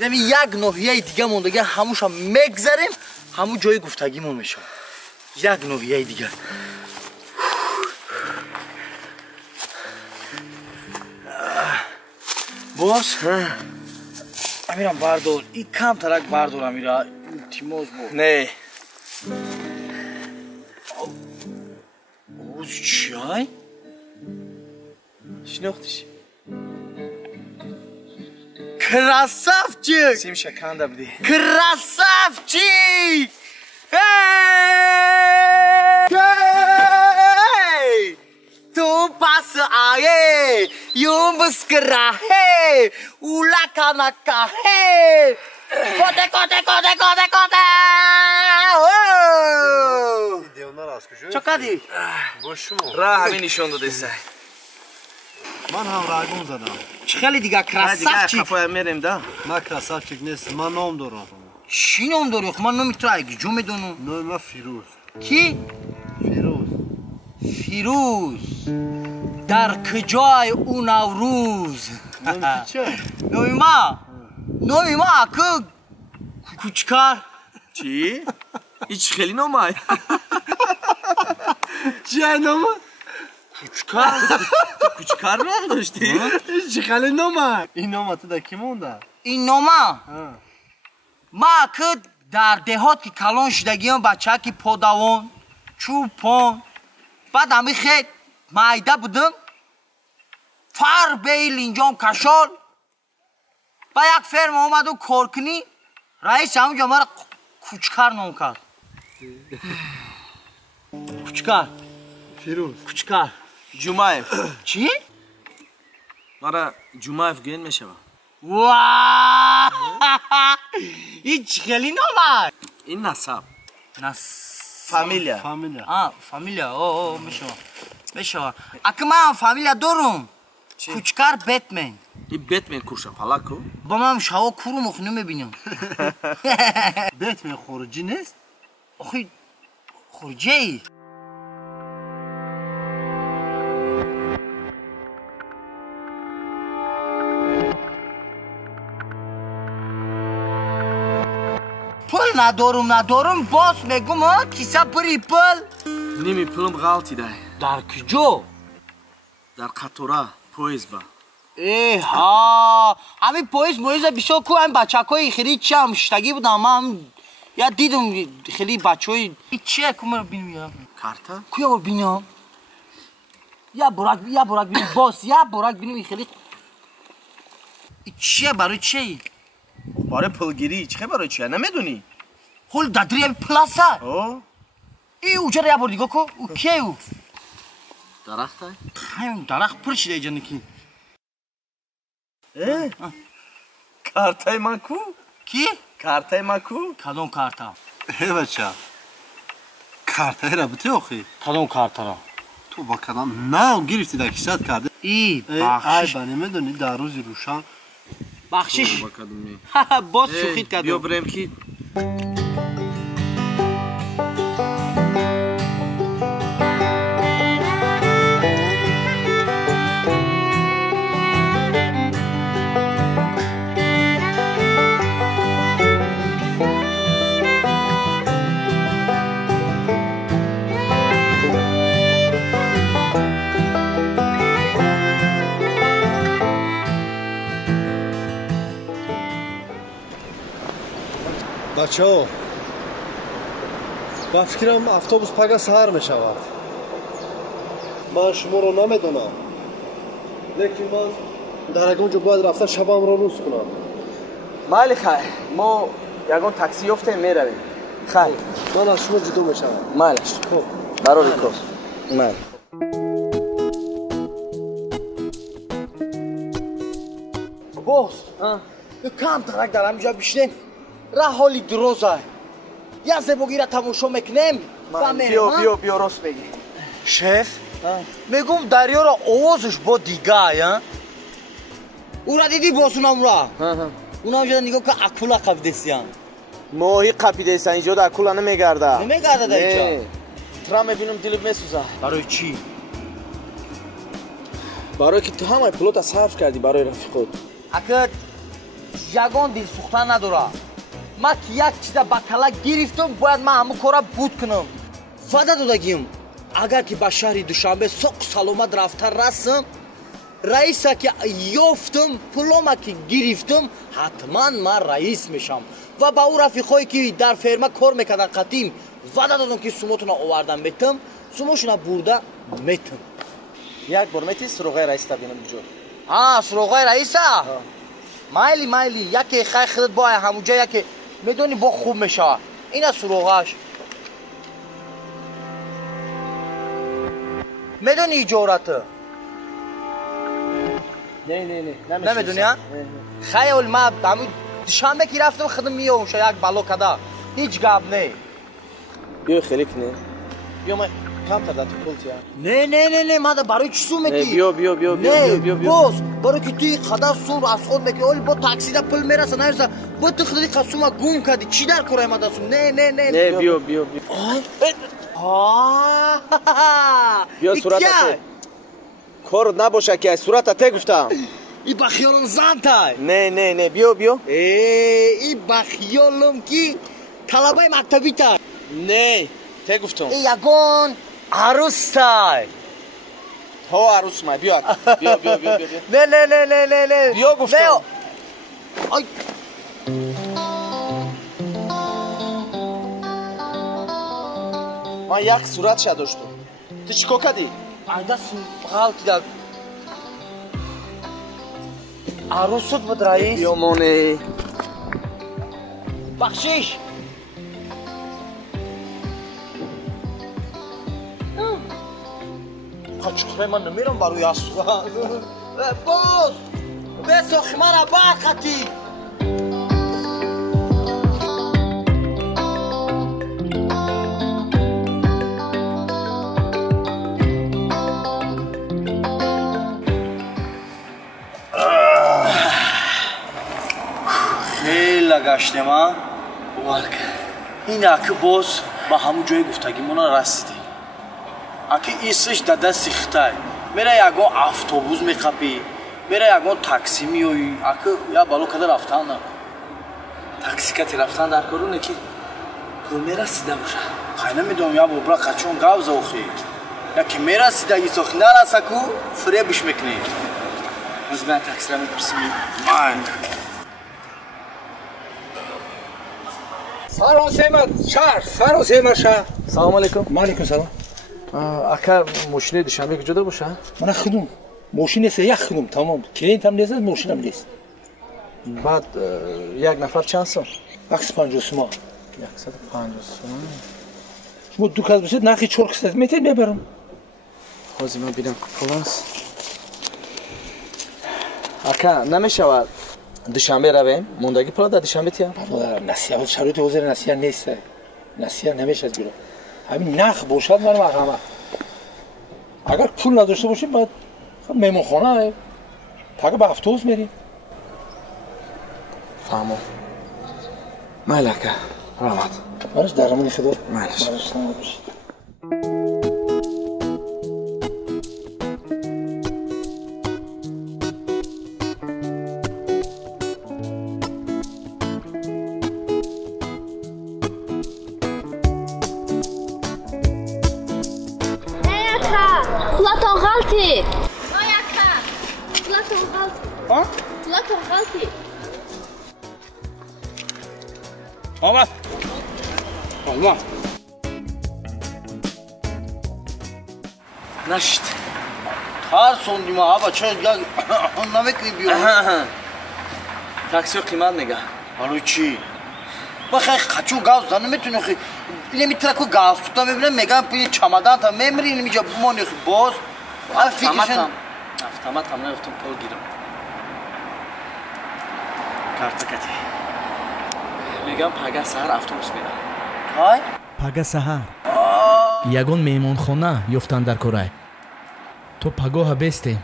نمی یک نوحیه دیگه موندگه هموش هم مگذاریم همون جای گفتگیمون میشه یک نوحیه دیگه باز امیرم بردار این کم ترک بردار امیرا تیموز بود نه اوز چیای؟ شناختیش کراسافچیک سیم شکنده بودی کراسافچیک تو پاس آئے یوں مسکراہے اولا کھانا کھاہے کوتے کوتے کوتے کوتے کوتے چکا دی راه همین نشون داده سه من هم رایگون زدم خیلی دیگه کراسافچیک کفای میریم ده من کراسافچیک نیست من نام دارم چی نام داری؟ من نامی تو اگه جو میدونم نام من فیروز کی؟ فیروز در کجای او نوروز نامی چه؟ نامی ما که کوچکار چی؟ هیچ خیلی نامه چیه نامه؟ کوچکار نام داشتی؟ چی خیلی نامه؟ این نامه تو در کی مونده؟ این نامه؟ ما که در دهات که کلان شدگیم بچه که پادوان چوپان بعد همی خیلی معیده بودم فر بیل اینجام کشال با یک فرم آمد و کارکنی رئیس همونجا مرا کوچکر نام کرد کوچکر فیروز کوچکر جمعیف چی؟ مرا جمعیف گین میشه وااه این خیلی نامه این نسب فامیلیا فامیلیا میشه اگه من فامیلیا دارم کوچکر بتمن این بتمن کورشا پلاکو با من شاو کورو مخ نمیبینم بتمن خروجی نیست؟ آخی خروجی پل ندارم باز میگم کیسه بری پل نیمی پلم غلطی ده در کجا؟ در قطوره پویز با ها همین پویز بیشو کو هم بچه های خیلی چه هم شتگی بودم من یا دیدم خیلی بچه های چه کمه رو بینم کارتا؟ کیا رو بینم؟ یا براک بینم باز یا براک بینم خیلی چیه برای چه؟ برای پلگیری چه برای چیه نمیدونی؟ هول دادری هم پلاسه ای اوجا یا بردی گو او که او؟ درخته؟ همین درخت پرشیده ایجا نکی کارتای من کو؟ کی؟ کارتای من کو؟ کدوم کارتا؟ بچه کارتای را بته آخی کدوم کارتا را؟ تو با کدام نه گرفتی در کیسات کرده ای بخشش ای بنی میدونی در روزی روشن بخشش باز شوخید کدوم بیا بریم کی بچه ها با فکرم اتوبوس پگه سهر می شود من شما رو نمیدونم لیکن من در اگه اونجا باید رفته شبم رو روز کنم مالی خیر ما یکان تاکسی افتیم میرویم خیر من از شما جدو می شود مالش خب برای کار مال باز کم ترک دارم اینجا بیشتیم راه حالی دروزه یا زبوگی را تماشا میکنیم بیا راست بگی شیخ میگم دریا را آوازش با دیگه او را دیدی باسونم را اونا جدا نگاه که اکولا قبیدستیان ماهی قبیدستیان اینجا در اکولا نمیگرده نمیگرده در اینجا ترا میبینم دلت میسوزه برای چی؟ برای که تو همه پلوت صرف کردی برای رفیق خود اگر یگان دل سوختن نداره من که یک چیز بکلا گرفتم باید من همه کارا بود کنم وعده دادگیم اگر که به شهر دوشنبه سوق سلامت رفته رسم رئیسا که یافتم پلوما که گرفتم حتما من رئیس میشم و با او رفیقایی که در فرما کار میکردن قدیم وعده دادم که سومتون آوردم میتم سومشون برده میتم یک بار میتی سروغای رئیس تا بینم جو سروغای رئیسا مایلی یکی خیلی خودت با همونجا یکی میدونی با خوب میشه اینا سروغاش میدونی ایجارته نه نمیدونی ها؟ خیلی ما همون شنبه که رفتم خودم میام یک بلو کده هیچ گپ نه بیا خیلی کنه بیا ما کم تا تو پولتیا نه من برای چی سو میگی بیا باز برای که توی خدا سور از خود میگی اولی با تاکسی دا پل میرسه نمیرسه با تو خودی قسوما گم کردی چی در کره ما دستم نه بیا صورتت کار نباشه که صورتت گفتم ای بخیالم زن تای نه بیا ای بخیالم کی طلبای مکتبی تای نه ته گفتم ای یگان عروس تای ها عروس ما بیا نه بیا گفتم آی من من یک صورت شد داشتم تو چی کردی؟ عدس غلط داد عروست بود رئیس بیامونه بخشیش چخره من نمیرم بروی اصلا باز بسخ مرا برخطی خیلی گشتم ها این اکه باز با همون جای گفتگیمون رسیدیم اکه ایسش داده سیختای میره یکان افطوبوز میخپی میره یکان تاکسی میوی اکه یا بالو کده رفتن نه تاکسی کتی رفتن در کرونه که میره سیده باشه خیلی نمیدونم یا بابرا قچون گاو زوخی یا که میره سیده ایساخی نرسه که فریبش میکنی از من تاکسی را میپرسیم سلام علیکم. مالکم سلام. اکا ماشین دوشنبه کجا باشه؟ من خدوم. ماشین است یک خدوم تمام. کلینت هم نیست ماشین هم نیست. بعد یک نفر چند سال؟ 150 سوم. 150 سوم. شما دو کس باشید نخی چرک است میتونید ببرم. خوزی من بیدم کپولانس. اکا نمیشود دوشنبه رویم؟ موندگی پلا در دوشنبه تیم؟ نسیه شروط حضور نسیه نیست. نسیه نمیشه از بیرون. همین نخ باشد من همه. اگر پول نداشته باشیم باید مهمانخانه تا به اتوبوس میریم. فهمو. مالکه. رحمت. مارش درمونی خدا. مالش. آمد آمد نشد هر سوندیم ها بچه نمیکنی بیو تاکسی رو قیمت نگه برای چی؟ بخیر خچو گاز دار نمیتونی خیلی نمیتونه که گاز تو میبینه میگم پوی چمدان تا میمری نمیجا بمانی خیلی باز افتامت هم نفتم پول گیرم کارتکتی میگم پگه سهر اتوبوس میرم های؟ پگه سهر یگون میمونخونه یفتن در کرای تو پگاه بسته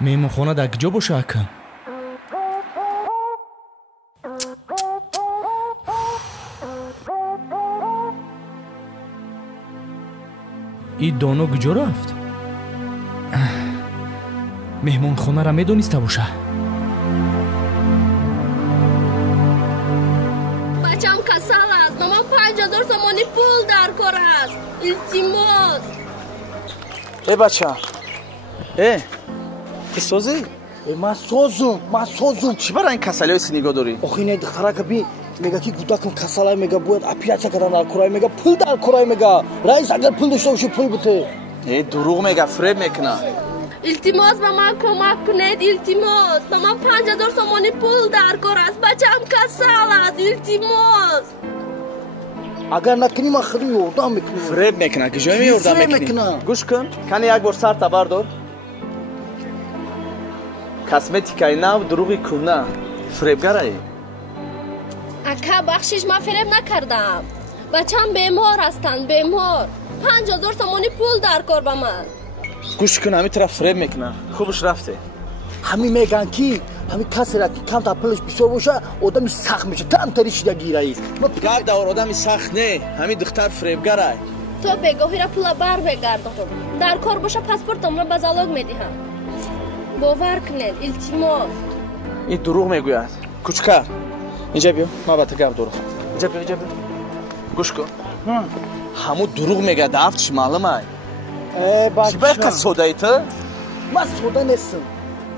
میمونخونه در کجا باشه اکا؟ این دانو کجا رفت؟ میمونخونه را میدونسته باشه بچم کسل است مامان 5000 سومانی پول در کار است التماس ای بچه که سوزی؟ من سوزم چی برای این کسلی های سنیگا داری؟ آخه اینه دختره که بی میگه که گودکم کسلای میگه باید اپیراسیا کردن در کرای میگه پول در کرای میگه رئیس اگر پول داشته باشه پول بده ای دروغ میگه فریب میکنه التماس به من کمک کنید التماس به من 5000 سومانی پول در کار است بچم کسل است التماس اگر نکنی من خودم یوردم میکنم فریب میکنه که جایی یوردم میکنی گوش کن کنی یک بار سر تبر دار کاسمتیکای نو دروغی کنه فریبگره اکا بخشش من فریب نکردم بچم بیمار هستن بیمار 5000 سومانی پول در کار به من گوش کن همین طرف فریب میکنه خوبش رفته همین میگن کی همین کسی را که کم تا پولش بسیار باشه آدمی سخت میشه تم تری شده گیره گرد دور آدمی سخت نه همین دختر فریبگره تو بگاهی را پول بر بگردم در کار باشه پاسپورتم را به زالوگ میدهم باور کنید التماس این دروغ میگوید کوچکر اینجا بیا ما با تو گپ دارم اینجا بیا گوش کن همون دروغ میگه دفتش معلومه چی باید که سوده ای تو؟ من سوده نیستم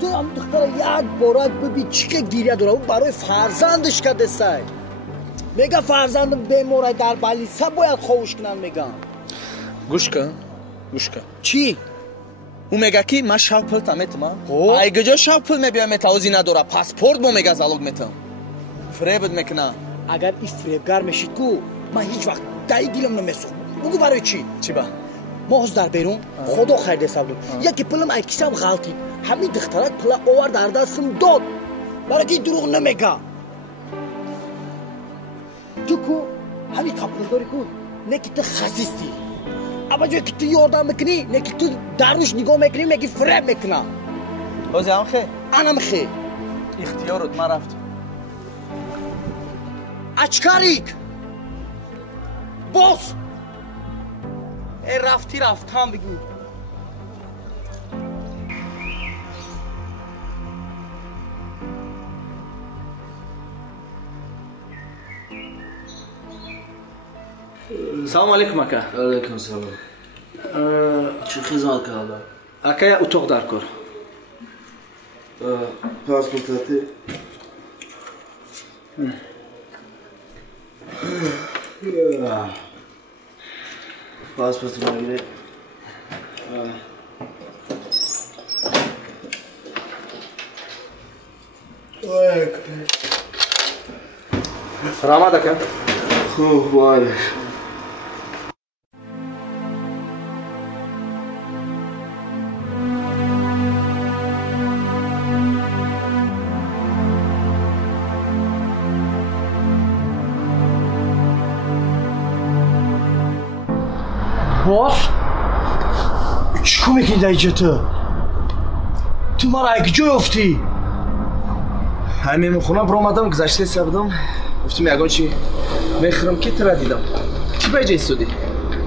تو هم دختر یک بارک ببین چی که گیریه داره اون برای فرزندش کرده سای میگه فرزندم بیماره در بلیسه باید خوش کنن میگم گوش کن چی؟ او میگه که من شب پل تمیتم ای گجا شب پل میبیم میتاوزی نداره پاسپورت با میگه زالوگ میتم فریبت میکنه اگر این فریبگر میشید کو من هیچ وقت دایی دیلم نمیسوخ بگو برای چی؟ چی با؟ ما از در بیرون خدا خیر دستم یکی پلم ای کسم غلطی همین دخترات پلا اوور در دستم داد برای که دروغ نمیگه تو کو همین کپل داری کو نه که تو خسیستی اما جایی که تو یاردم میکنی نه که تو دروش نگاه میکنی میگی فریب میکنه بازی هم خیلی؟ انم خیلی اختیارت من رفت اچکاریک باز ای رفتم بگو سلام علیکم اکا علیکم سلام چی خدمت کردم اکا اتاق در کار پاسپورتی پاسپورت میگیره سلامت اکا خوب بالش باز؟ چیکار میکنی در اینجا تو مرا اگه جای افتی؟ همین خونه برو آمدم گذشته سبدم گفتم یکان چی میخرم که ترا دیدم چی به جای استودی؟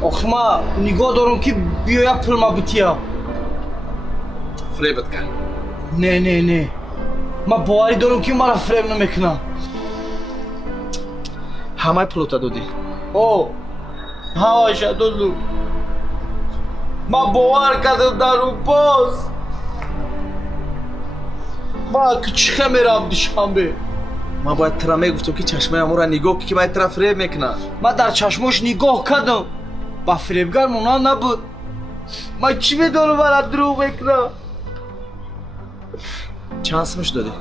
آخه ما نگاه دارم که بیا یک پل ما بتیا فریبت کن نه ما باوری دارم که مرا فریب نمیکنه همه پلوتا دادی او همه دادو ما باور کردم در اون باز ما که چخه میرم دوشنبه ما باید ترا میگفتم که چشمه امو را نگاه که باید ترا فریب میکنه ما در چشمش نگاه کردم با فریبگر مونا نبود ما چی میدونم برا دروغ میکنه چند سمش دادی؟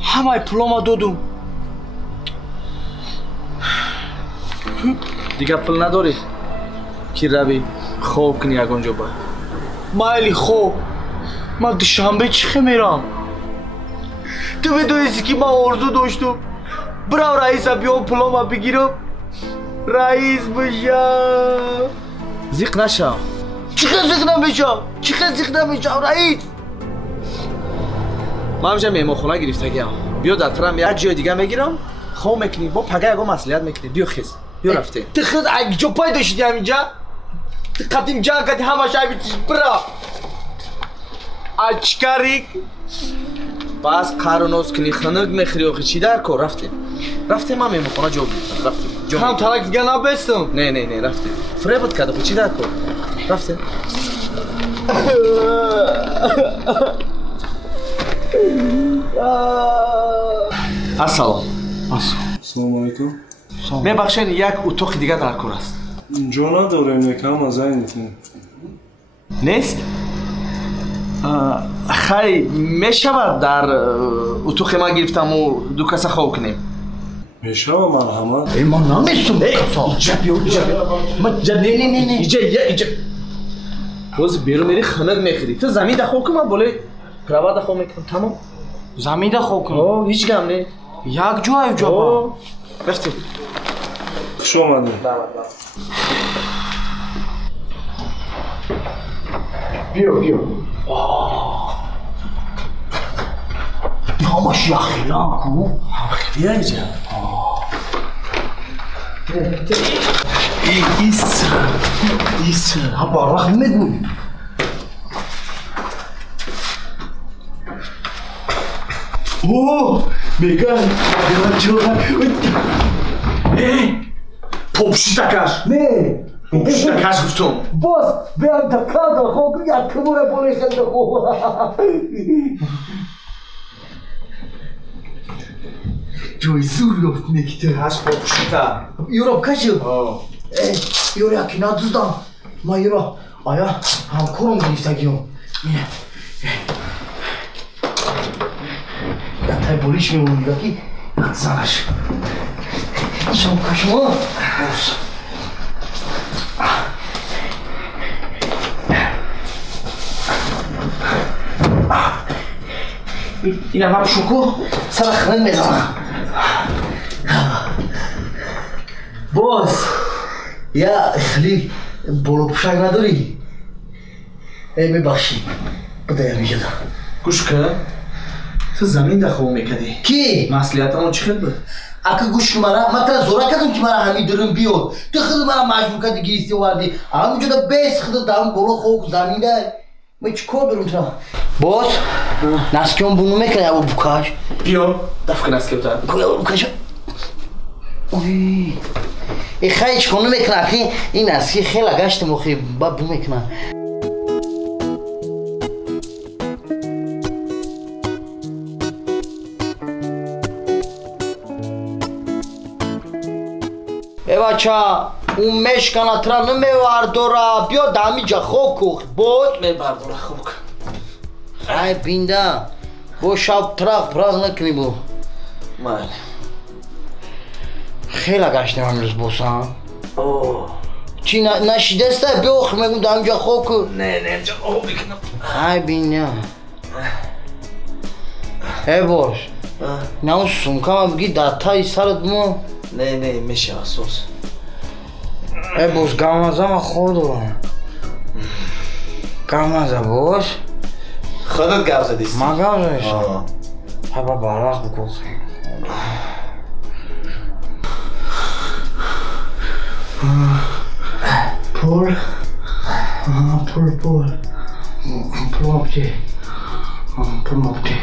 همه پلا ما دادم دیگه پل نداری؟ که روی خوب کنی یکانجا با مایلی خوب من دوشنبه چخه میرم تو بدونیسی که من آرزو داشتم برم رئیس بیا پلا ما بگیرم رئیس بشم زیق نشم چخه زیق نمیشم رئیس ما همجا میمون خونه گرفته گیم بیا در ترم یک جای دیگه میگیرم خوب میکنی با پگه اگه مسئولیت میکنی بیا خیز بیا رفته تو خیز اگه جو پای داشتی همینجا تو قدیم جان کردی همه شای بیتیش برا اچکاریک باز قرونوز کنی خنگ میخری آخی چی در کن رفته ما میمون خونه جا بیفتم رفته هم ترک دیگه نبستم نه رفته فریبت کرده خود چی در کن رفته السلام علیکم میبخشین یک اتاق دیگه در کار است اینجا نداریم یکم از اینتون نیست؟ خیلی میشود در اتاق ما گرفتم و دو کسه خواب کنیم میشود مرحمت ای ما نمیستم اینجا بیا نه اینجا باز بیرون میری خنگ میخری تو زمین در خواب کنم بوله کراوات در خواب میکنم تمام زمین در خواب کنم هیچ گم نه یک جا با رفتیم خوش آمدیم بیا همش یخیلان کو خیلی اینجا ایست با رخ میدونی اوه میگن پوپشتکش نه پوپشتکش گفتم باز بیان دکار در خواب یک کمور پولیسن در خواب جوی زور یفت نکته هست پوپشتا یورب کشم یوریا کی ندزدم ما یورا آیا همکارم گرفتگیم یه بولیش میمونی که نزنش شما کشما بوز این هم شکو سر خرن میزنم باز یا خیلی بولو پوشک نداری ای میبخشی بده میگه دا گوش که تو زمین دخواه میکدی کی؟ مسئولیت همون چی خیلی بود؟ اگه گوش مرا من ترا زورا کردم که مرا همین درم بیاد تو خیلی مرا مجبور کردی گیستی وردی همونجا دا بیس خیلی دارم بولو خوک زمین ده من چی کار دارم ترا؟ باز نسکیون بونو میکنه او بکاش بیا دفع که نسکیو تا گویا بکاش اوی ای خیلی چکانو میکنه که این نسکی خیلی گشت مخی با بو میکنه ای بچه اون مشکنه ترا نمیوردورا بیا دمی جا خوک کخ بود میبردورا خوک خیلی بینده با شب ترق نکنی بو مال خیلی گشتم امروز بوسم چی نشیده سته بیاخ میگم دمی جا خوک نه جا خوک بکنم خیلی بینده ای باش نه اون سونکم هم بگی دتایی سرت مو نه میشه اساس ای باش گمازه من خور دارم گمازه باش خودت گمزه دیستی من گمزه دیستم با براق بکن پول پول مابتی پول مابتی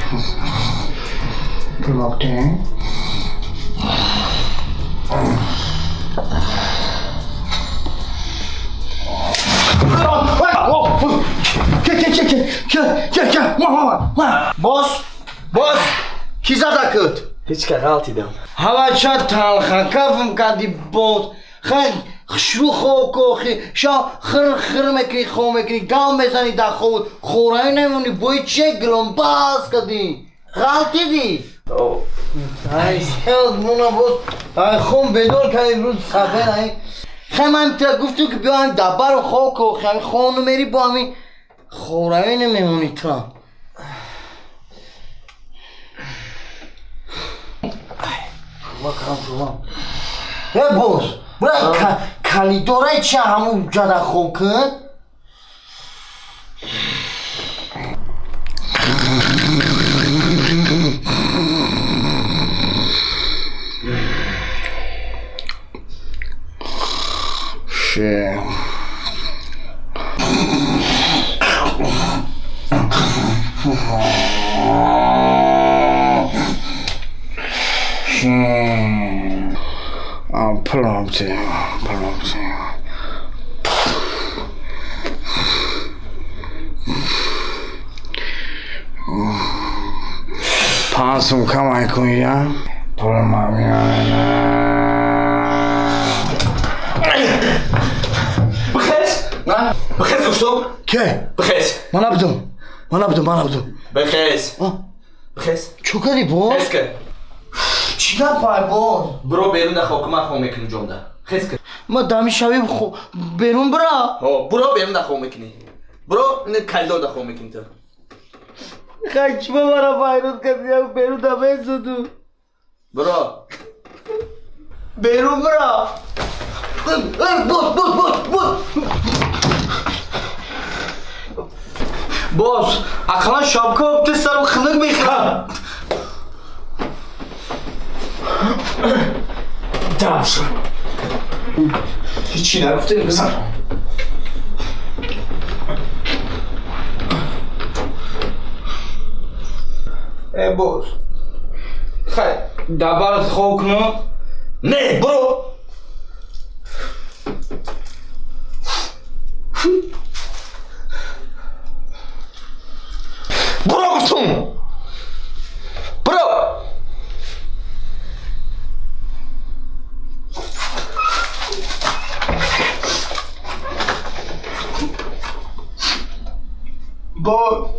باز کی زده کد؟ هیچ که غلطی دم هوا چه تلخه کفم کردی باز خیلی خشو خو کوخی شا خر میکنی خو میکنی گام میزنی در خود خورایی نمونی بوی چه گلم باز کردی غلطی دی خیلی مونا باز خون بدور که روز سفر نهی خیلی من تر گفتو که بیا هم دبر و خو کوخی همی خونو میری با همی خورایی نمیمونی ترا ما کام شما ای باز برای کلیداره چه همون جاده خوب کن؟ شه پلامتی پانسون کمای کنی یا بخیز؟ نه؟ بخیز گفتم؟ که؟ بخیز من نبودم بخیز بخیز چو کردی باز؟ خیز که چی نپای باز؟ برو بیرون در خوکمه خواه میکنی جمده خیز که ما دمی شوی بیرون برا برو بیرون در خواه میکنی برو این کلدار در خواه میکنی تو خیلی چی ببارا فیروز کردی بیرون دمه زدو برو بیرون برا باز اقلا شابکه ابتی سرم خلق میخواد دفش هیچی نگفته بزن ای باز خیلی دبرت خواه کنم نه برو برو گفتم برو برو.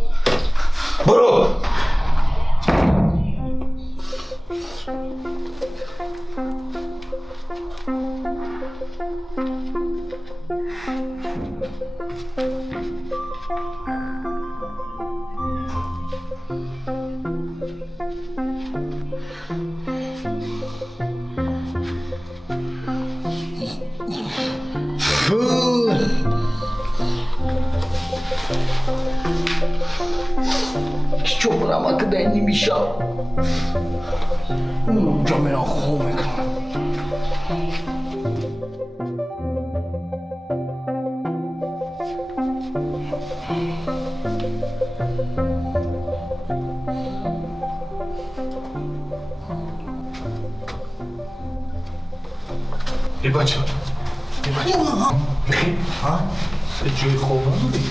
Що прямо куди не мішав? Вже мене хомик. بچه ها؟ جای خواب نداری؟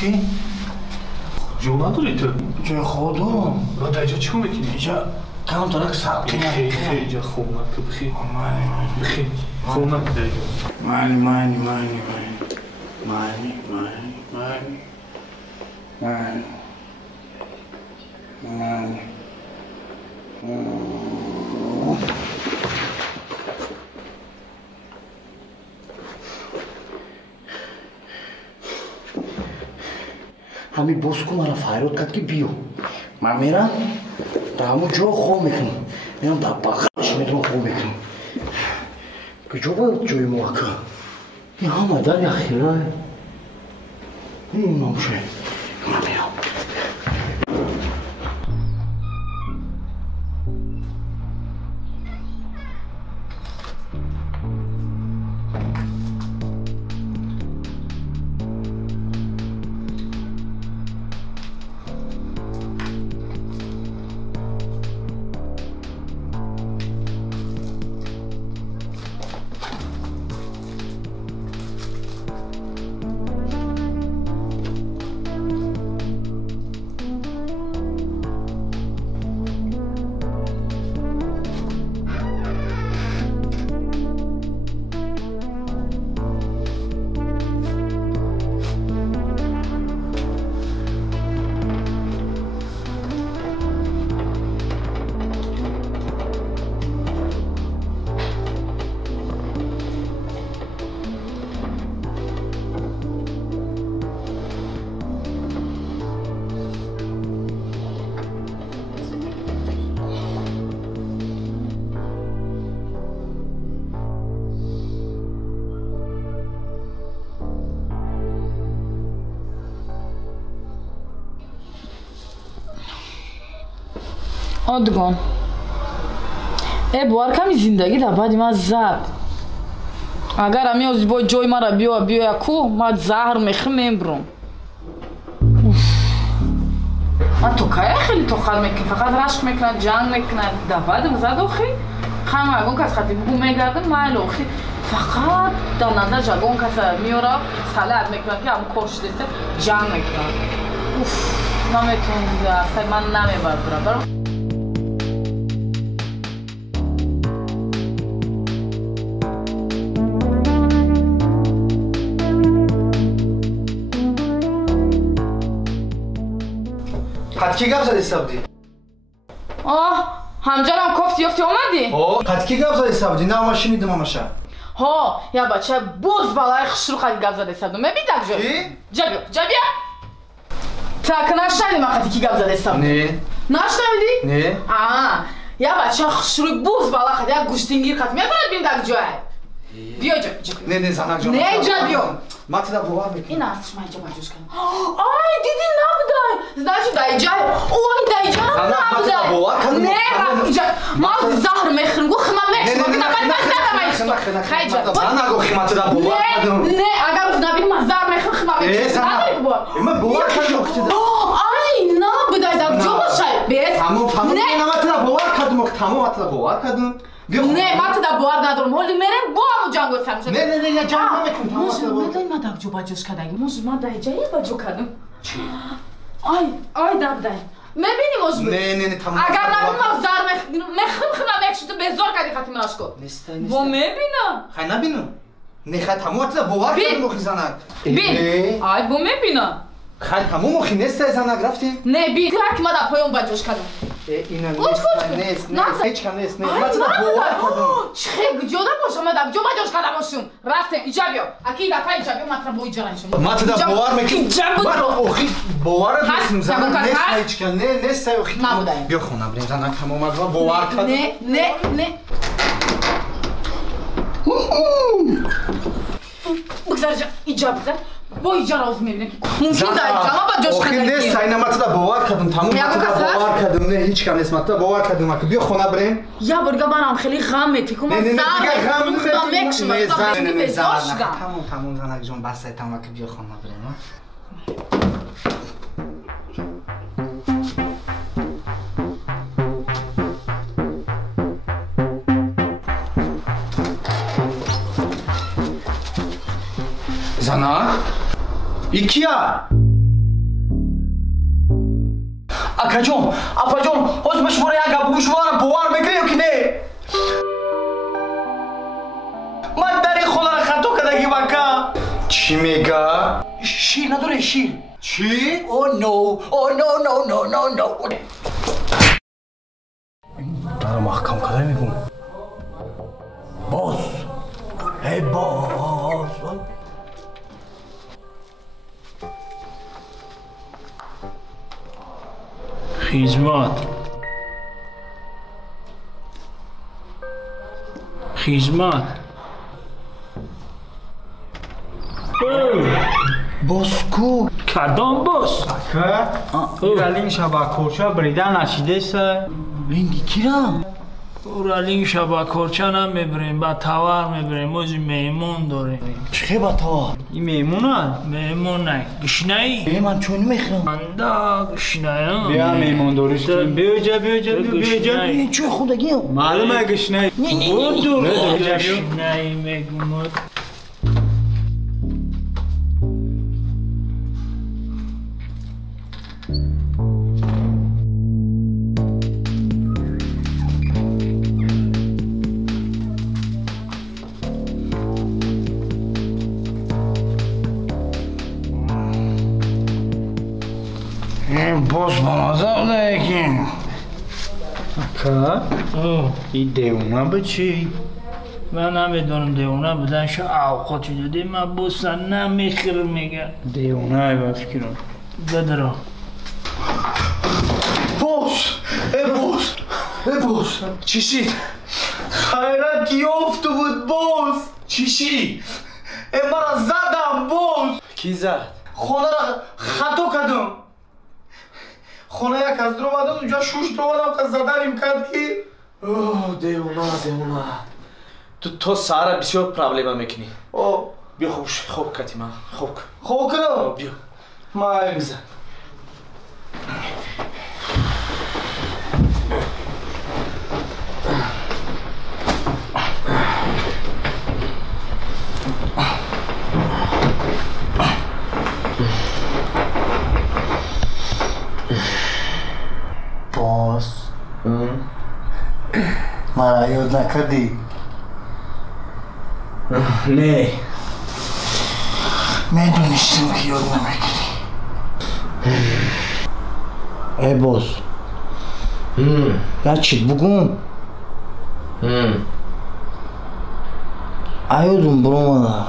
کی؟ جو نداری تو؟ جای خوابم با در اینجا چی کن میکنی؟ اینجا کم ترک سبت بخیر اینجا خوب نکن بخیر بخیر خوب نکن در اینجا همین بوسکو مرا فایرود کرد که بیو من میرم در همون جا خواب میکنم میرم در بغلش میرم خواب میکنم کجا باید جای موقع این همه در یخیره نمشه من میرم آدگان بار کمی زندگی در بعد من زد اگر همی از با جای مرا بیا کو من زهر میخرم برم من تو که خیلی تو خال میکنی فقط رشک میکنن جنگ میکنن در بعد زد آخی خیلی اگون کس خطی بگو میگردن مایل آخی فقط در نظر جگون کس میورا سلط میکنن که هم کارش دیسته جنگ میکنن نمیتونم اصلا من نمیبرم برم قد کی گپ زدی سبدی؟ همجانم کفتی یفتی اومدی؟ قد کی گپ زدی سبدی؟ نه ما شنیدم اماشه یا بچه بوز بالای خشرو قد گپ زدی سبدی میبی دک جو جابیا تاک نشنیدی من قد کی گپ زدی سبدی؟ نه نشنیدی؟ نه یا بچه خشروی بوز بالا قد یا گوشتینگیر قد میفرد بین دک جوه بیا جو نه زنک جو نه جو بیا ما تدا باور میکنم این اصلش من اینجا باجوش کنم آی دیدی نبودای значит دایجای اوی دایجای نبودای نه اینجا ما زهر میخورم گو خمام میخورم نه من خیجا زنک گو خمام تدا باور کردم نه اگر از نبی ما زهر میخورم خمام میخورم من باور کردم که آی نبودای دک جو باشه بس تمام نه ما تدا باور کردم تمام تدا باور کردم نه من تدا باور ندارم ولی میرم با هم جنگ وسم نه جنگ نمیکنم موز ما دک جو باجوش کردم موز ما دایجای باجو کردم چی آی دای میبینی موز نه تمام اگر نبینم ما زار میخرم خمام میکشید بزار کردی خاطی مناش کو با میبینم خیلی نبینم نه تمام تدا باور کردم خیزانک بین آی با میبینم خیلی تموم و خینسته زنگ رفتیم؟ نه بی که ما در پایون باجوش کردم اینا نیست هیچ کم نیست ما چه باور کردم چه جدا باشم ما در جو باجوش کردم باشم رفتیم اینجا بیا اکی دفعه اینجا بیا مطلب بو اینجا نشم ما تو باور میکنم اینجا بود باور نیستم زنگ نیست هیچ کم نیست بیا خونه بریم زنگ تمام ما باور کردم نه بگذار اینجا بگذار با اینجا راز میبینیم ممکن در اینجا ما با جوش کردن نیست اینا ما تو باور کردم تمام ما تو باور کردم نه هیچ کم نیست ما تو باور کردم بیا خونه بریم یا برگا برام خیلی غم میتی که ما غم میتی تمام زنگ جون بس تمام که بیا خونه بریم زنک ایکیا اکا جون اپا جون حوز بشماره اگه بگو شما را باور میکنی که نه من در این خونه را خطو کدگی بکا چی میگه؟ شیر نداره شیر چی؟ او نو در محکم کده میگم باز ای باز خیزمات باسکو کدام باس؟ رالین شبا کورچا بریدن نشیده سه لینگی کیرم؟ رالین شبا کورچا نمیبریم با تاور میبریم موزی میمون داریم چه با تاور؟ این میمونه؟ میمونه گشنهی؟ من چون میخرم منده گشنهی بیا میمون داریش کنیم بیا جا این چه خودگی هم؟ معلومه گشنهی گشنهی میگمود باز بمازم دیگه اکا این دیونه بچی؟ من نمیدونم دیونه بدن شو اوقاتی دادی من بوسن نمیخیر میگه دیونه با فکرم بدرا باز چی شید؟ خیرت یافته بود باز چی شید؟ مرا زدم باز کی زد؟ خونه را خطو کردم خونه یک از درو بادم اونجا شوش درو بادم که زدنیم کرد که دیونا تو سارا بسیار پرابلم میکنی بیا خوب کتی من خوب کنم بیا مای بزن باز مرا یاد نکردی؟ نه میدونستم که یاد نمیکنی ای باز یا چی بگم؟ ایادون برو مانا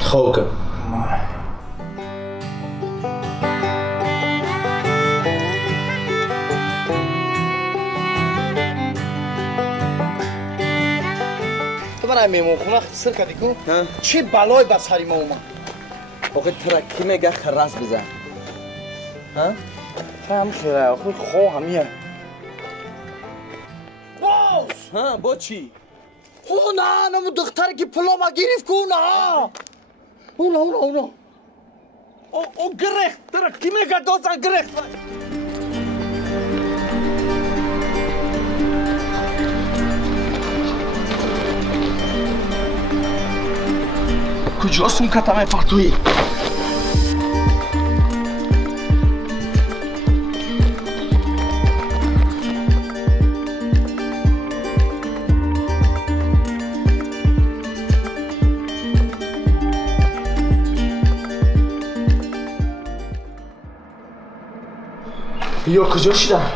خوب کن برای میمون خونه سر کردی کن؟ چی بلای بس سری ما اومد؟ آخه ترکی میگه خرس بزن هم خیره آخه خواه همیه باز با چی؟ نه نمو دختر که پلا ما گریف کن اونا او گرخت ترکی میگه دوزن گرخت کجاست اون کتمه پرتویی؟ یا کجا شدم؟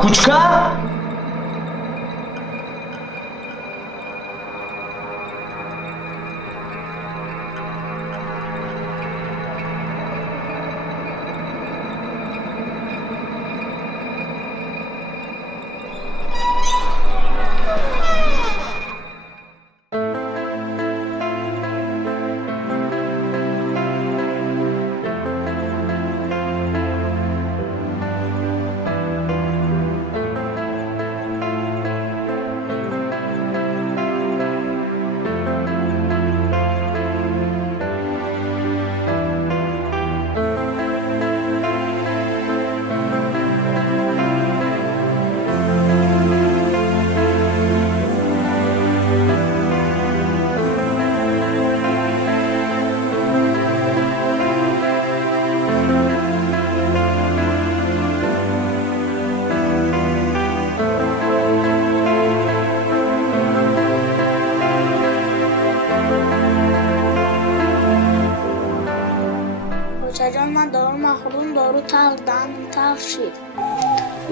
کوچکا؟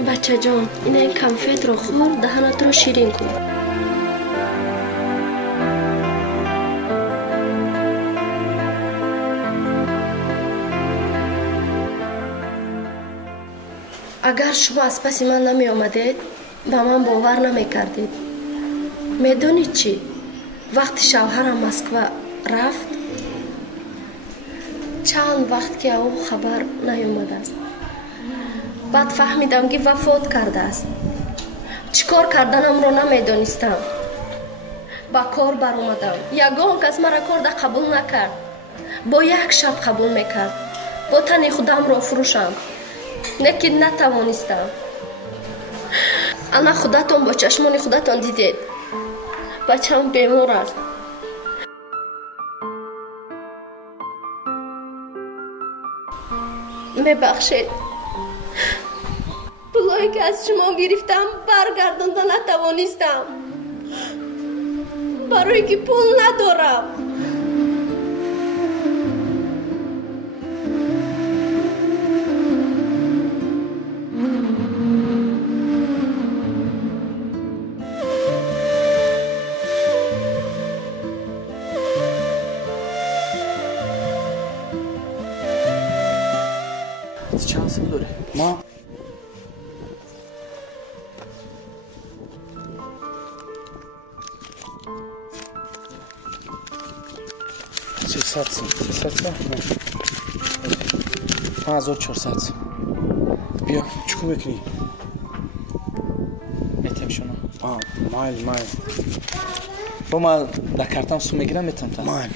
بچه جان این کنفت رو خور دهنت رو شیرین کن. اگر شما از پس من نمی آمدید با من باور نمی کردید. میدونید چی؟ وقتی شوهرم مسکو رفت چند وقت که او خبر نیامده است. بعد فهمیدم که وفات کرده است. چیکار کردنم رو نمیدونستم. با کار بر اومدم. یگان کس مرا کار قبول نکرد. با یک شب قبول میکرد. با تن خودم رو فروشم. لیکن نتوانستم. انا خودتون با چشمان خودتون دیدید. بچه‌م بیمار است. میبخشید. پولایی که از شما گرفتم برگرداندن نتوانستم. برای که پول ندارم. چند سال داره؟ ما 600 5400 بیا چیکار میکنی؟ میتیم شما مایل با من در کارتم سو میگیرم میتونم تا مایل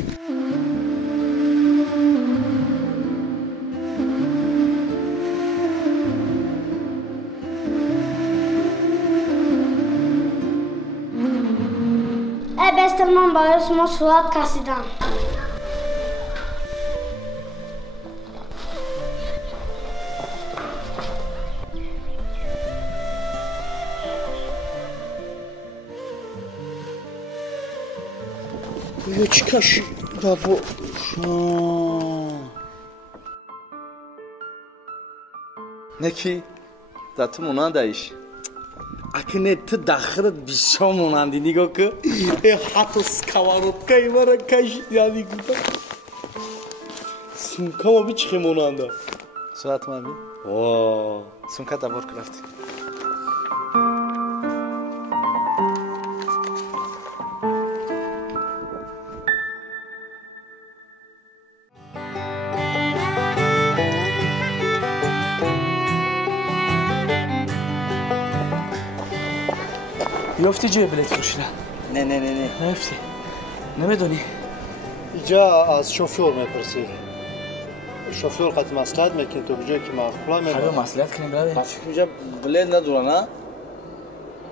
من برای شما صورت کشیدم. یا چی کشی دابو نکی داتو مونندایش اکنه تو داخلت بیشتر مونندی نگاه که حتی سکواروتکای مرا کشیدی یادی گفتم سونکا ما بی چخی موننده صورت من بی؟ واه سونکا دبار کرفتی یافتی جای بلیت فروشیدن؟ نه نیافتی؟ نمیدونی؟ اینجا از شوفور میپرسی شوفور قد مسئلت میکنی تو بجای که مخبلا میبرد خیلی مسئلت کنیم برای؟ من فکر میجا بلیت نداره نه؟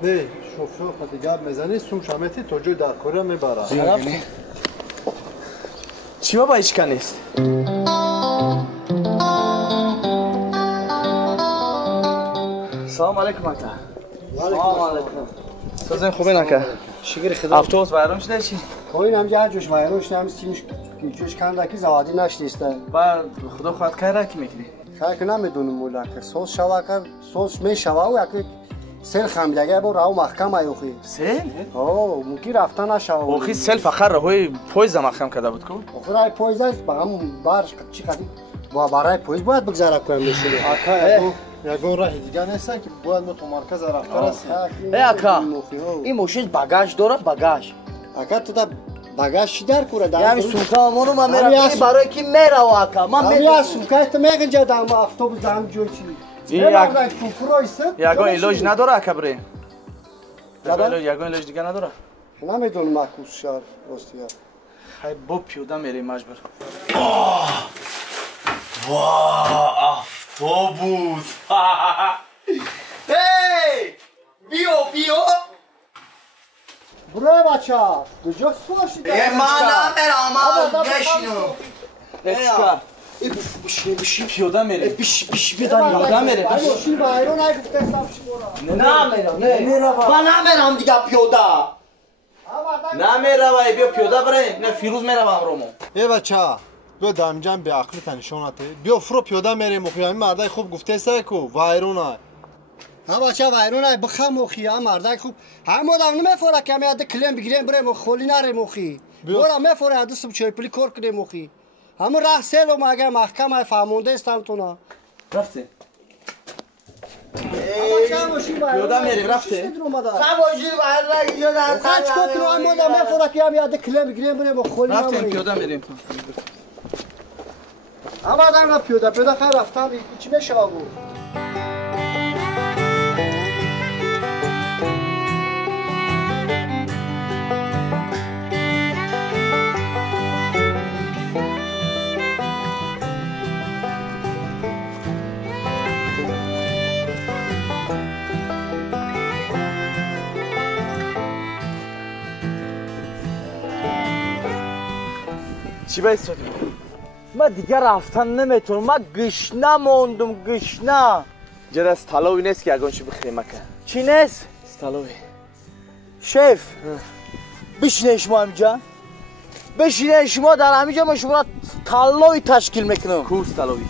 نه شوفور قد گب میزنی سوم شمیتی تو جای در کوره میبرد چی با ایچ کنیست؟ سلام علیکم اکتا. سلام علیکم. تو خوبه نکه شکر خدا افسوس وایرون شده چی این هم جا جوش وایرون شده هم سیمش جوش کنده که زوادی نشنیسته بعد خدا خواهد که را کی میکنی خیلی که نمیدونم مولا که سوز شوا کرد سوز می شوا و یکی سل خمیلگه با راو محکم ایوخی سل؟ آه ممکن رفتن نشوا اوخی سل فقط راهوی پویز محکم کرده بود کو اوخی رای پویز است با هم بارش چی کردی با برای پویز باید بگذاره کنم بشینه آکا یگون راه دیگه نیستن که باید ما تو مرکز رفتار هستیم اکا این ماشین باگاژ داره باگاژ اکا تو دا باگاژ چی در کوره در یعنی سوکامونو من میرم برای کی میره اکا من میرم سوکای تو میگن جا دام اتوبوس دام جو چی یگون ایلوژ نداره اکا بره یگون ایلوژ دیگه نداره نمیدونم مکوس شهر راستیا خیلی با پیاده میری مجبور افتوبوس هی بیو برای بچه کجا سوار شده من نمیرم بشینو بشین پیاده میره پیاده میره بشین با ایرون نگفته حساب چی نمیرم من نمیرم دیگه پیاده نمیره وای بیا پیاده بره نه فیروز میره امرومو ای بچه بیا دامجان به عقل تنشوناته بیا فرو پیاده میریم مخیام مردای خوب گفته سه کو وایرونه ها بچه وایرونه بخم مخی ها مردای خوب هم آدم نمیفوره که می اده کلیم بگیریم بره مخولی نره مخی برا میفوره اده سب چای پلی کار کنه مخی همه راه سیلو مگه محکمه فهمونده استم تو نه رفته پیاده میریم رفته خاموشی وایرونه گیره در خاچ کترو هم آدم میفوره که می اده کلیم بگیریم بره مخولی نره رفتیم پیاده میریم اما آدم پیاده خیلی رفتم چی میشه آبو چی باید شدی؟ من دیگه رفتن نمیتونم من گشنه موندم گشنه جد از تلاوی نیست که اگرچه بخریم مکه چی نیست؟ تلاوی شیف بشینه شما همینجا بشینه شما در همینجا من شما را تلاوی تشکیل میکنم کوس تلاوی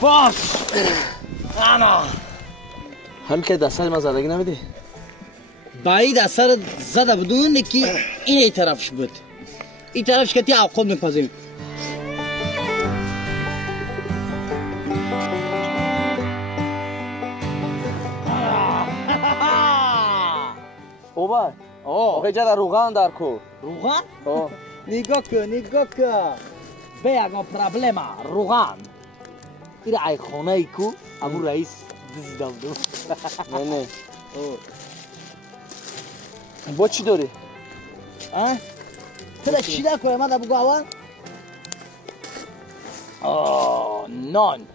باش انا همین که دستر ما زدگی نمیدی؟ بایی دستر زده بدون که این ای طرفش بود این طرفش که تی عقب میپذیم اوبا آقای جد روغن در کو روغن؟ نگاه که به یکا پرابلما روغن این ای خانه ای کو امو رئیس دزیدم دو نه با چی داری؟ تو چی در کنه من در بگو اول؟ نان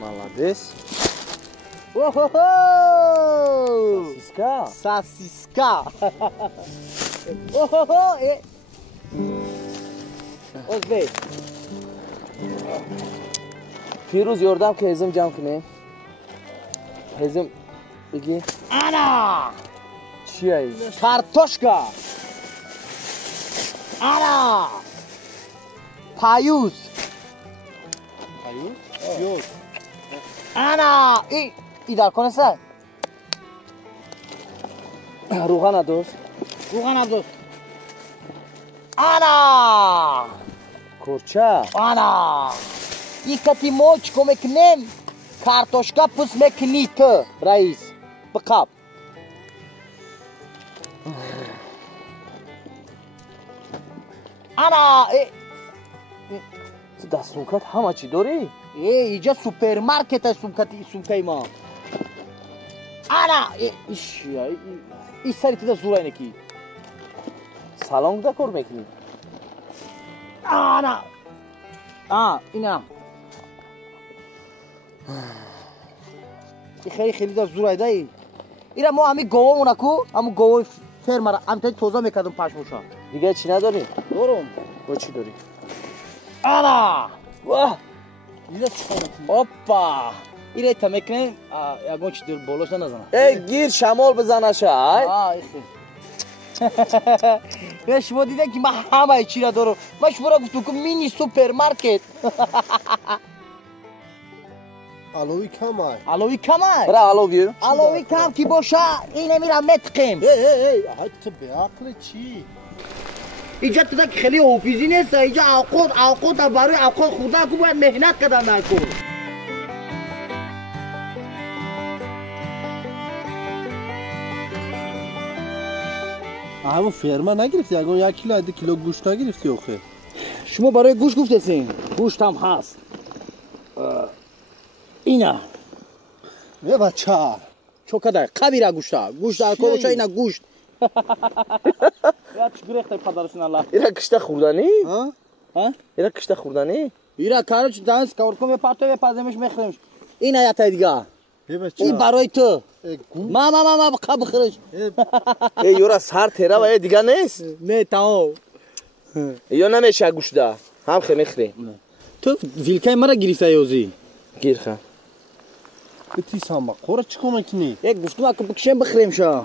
مالادس ساسیسکا اوه فیروز یاردم که هزم جمع کنه هزم بگی انا چی ای؟ کارتوشکا انا پایوز پیوز انا ای در کنه سر روغن ادوست انا کورچه انا ای کتی موچ کمکنیم کارتوشکا پس مکنی تو رئیس بقاب انا در سونکت همه چی داری؟ اینجا سوپرمارکت سونکای ما انا این سری تو در زورای نکی سلام دا کار میکنی؟ انا اینا این خیلی در زورای دایی اینا ما همی گوه مونکو همون گوه فرمه همتایی توضا میکردم پشموشا دیگه چی نداری؟ دارم با چی داری؟ انا اینا چیکار میکنی؟ اوپا ایره تا میکنیم یگون چی دل بولوش نزنم ای گیر شمال بزنه شای یا شما دیده که من همه چی را دارم من شما را گفتم که مینی سوپرمارکت علوی کم های علوی کم های؟ برای علوی؟ علوی کم که باشه اینه میرم متقیم ای حتی به عقل چی؟ اینجا تو که خیلی حافظی نیست اینجا اوقات برای اوقات خدا که باید مهنت کردن نکن همون فرما نگرفتی اگه 1 کیلو 2 کیلو گوشت نگرفتی آخه شما برای گوشت گفتین گوشت هم هست اینا یه بچه چو کده قبیره گوشت در کلوشه اینا گوشت یا چی گرفته پدرشون الله اینا کشته خوردنی؟ اینا کشته خوردنی؟ اینا کارش دانس کارکم یه پارتو یه پازمش میخریمش اینا یا تا دیگه این برای تو ما بقا بخرش ای یورا سر تیره و یه دیگه نیست؟ نه تاو یا نمیشه گوشته هم خیلی میخریم تو ویلکای مرا گریفته یوزی گیر خواهم بتی سامبا خورا چی کنه کنی؟ یک گفتم اکا بکشیم بخریم شا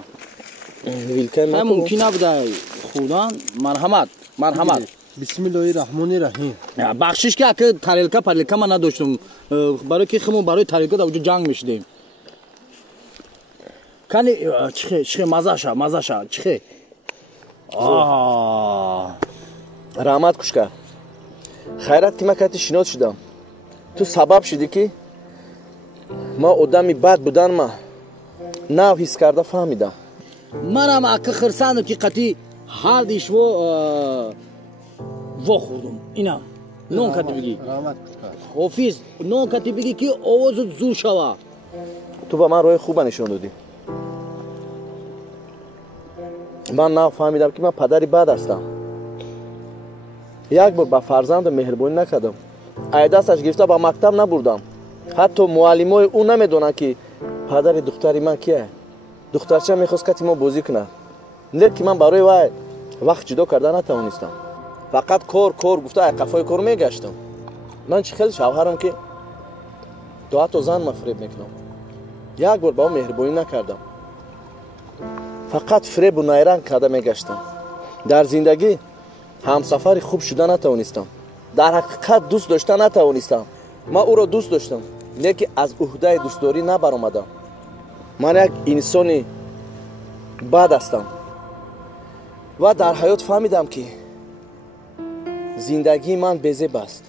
ویلکای مرا ممکن نبوده خودان مرحمت بسم الله الرحمن الرحیم بخشش که اکا تاریلکا من نداشتم برای که خمون برای تاریلکا در وجود جنگ میشدیم کنی چخه مزه شا چخه رحمت کش کرد خیرت که من کتی شناد شدم تو سبب شدی که ما آدمی بد بودن ما نو حس کرده فهمیدم منم اکا خرسانو که قطی هر دیش و خوردم اینا نون کتی بگی رحمت کش کرد حافظ نون کتی بگی که آواز زور شوا تو با من روی خوبه نشون دادی من نو فهمیدم که من پدری بد هستم یک بار با فرزند مهربانی نکردم ای دستش گرفته با مکتب نبردم حتی معلمای اون نمیدونن که پدر دختری من کیه دخترچه میخواست که ما بازی کنه لیکن من برای وای وقت جدا کرده نتوانستم فقط کار گفته ای قفای کار میگشتم من چه خیلی شوهرم که 2 تا زن مفریب میکنم یک بار با مهربانی نکردم فقط فریب و نیرنگ کرده میگشتم در زندگی همسفر خوب شده نتوانستم در حقیقت دوست داشته نتوانستم من او را دوست داشتم لیکن از عهده دوستداری نبرآمدم من یک انسانی بد هستم و در حیات فهمیدم که زندگی من بی‌زیب است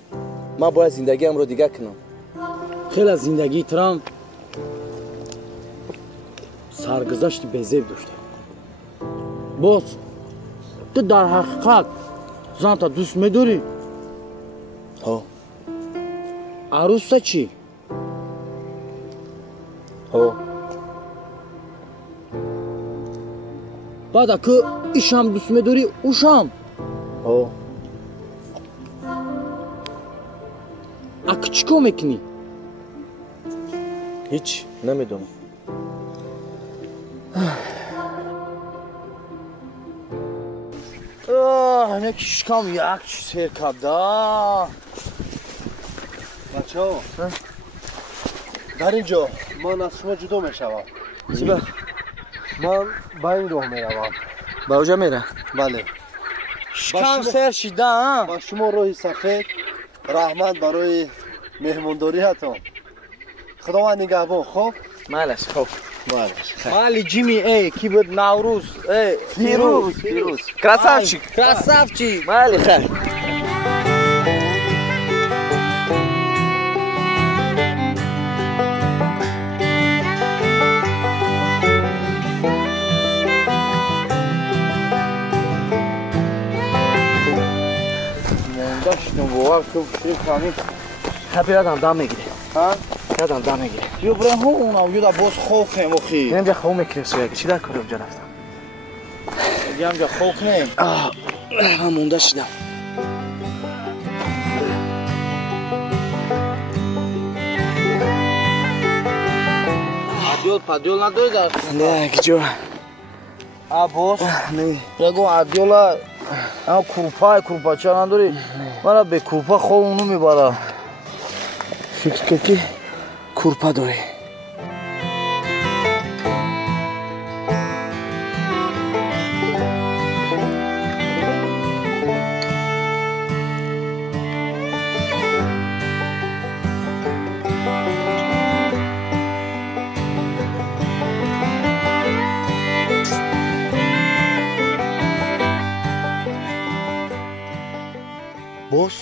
من باید زندگیم را دیگه کنم خیلی از زندگی ترام سرگذشت بی‌زیب داشتم باز تو در حقیقت زن تا دوست میداری؟ ها عروس چی؟ ها بعد اکه ایش هم دوست میداری اوش هم ها اکه چیکار میکنی؟ هیچ نمیدونم یکیش کام یک سیر کبده بچه ها در اینجا من از شما جدا میشوم چی با؟ من با این راه میروم با اوجا میره؟ بله شکم سیر شیده ها؟ با شما روی سفید رحمت برای مهمونداری هستم خداوند نگهبان خب؟ مالش خب مالی جیمی ای کی بود نوروز ای فیروز کراسافچی مالی خیر داشتم باور تو شیر کامی یادم دم میگیره ها یادم دم میگیره یو برای اون او یودا باز خوف نیم اخی نمیجا خوف میکنیم سویگی چی در کاری اونجا رفتم دیگه همجا خوف نیم من مونده شدم پادیول نداری در نه کجا باز نه بگو عدیولا اما کروپا چه نداری من به کروپا خوب اونو میبارم فکر کرد که کورپا داری. باز؟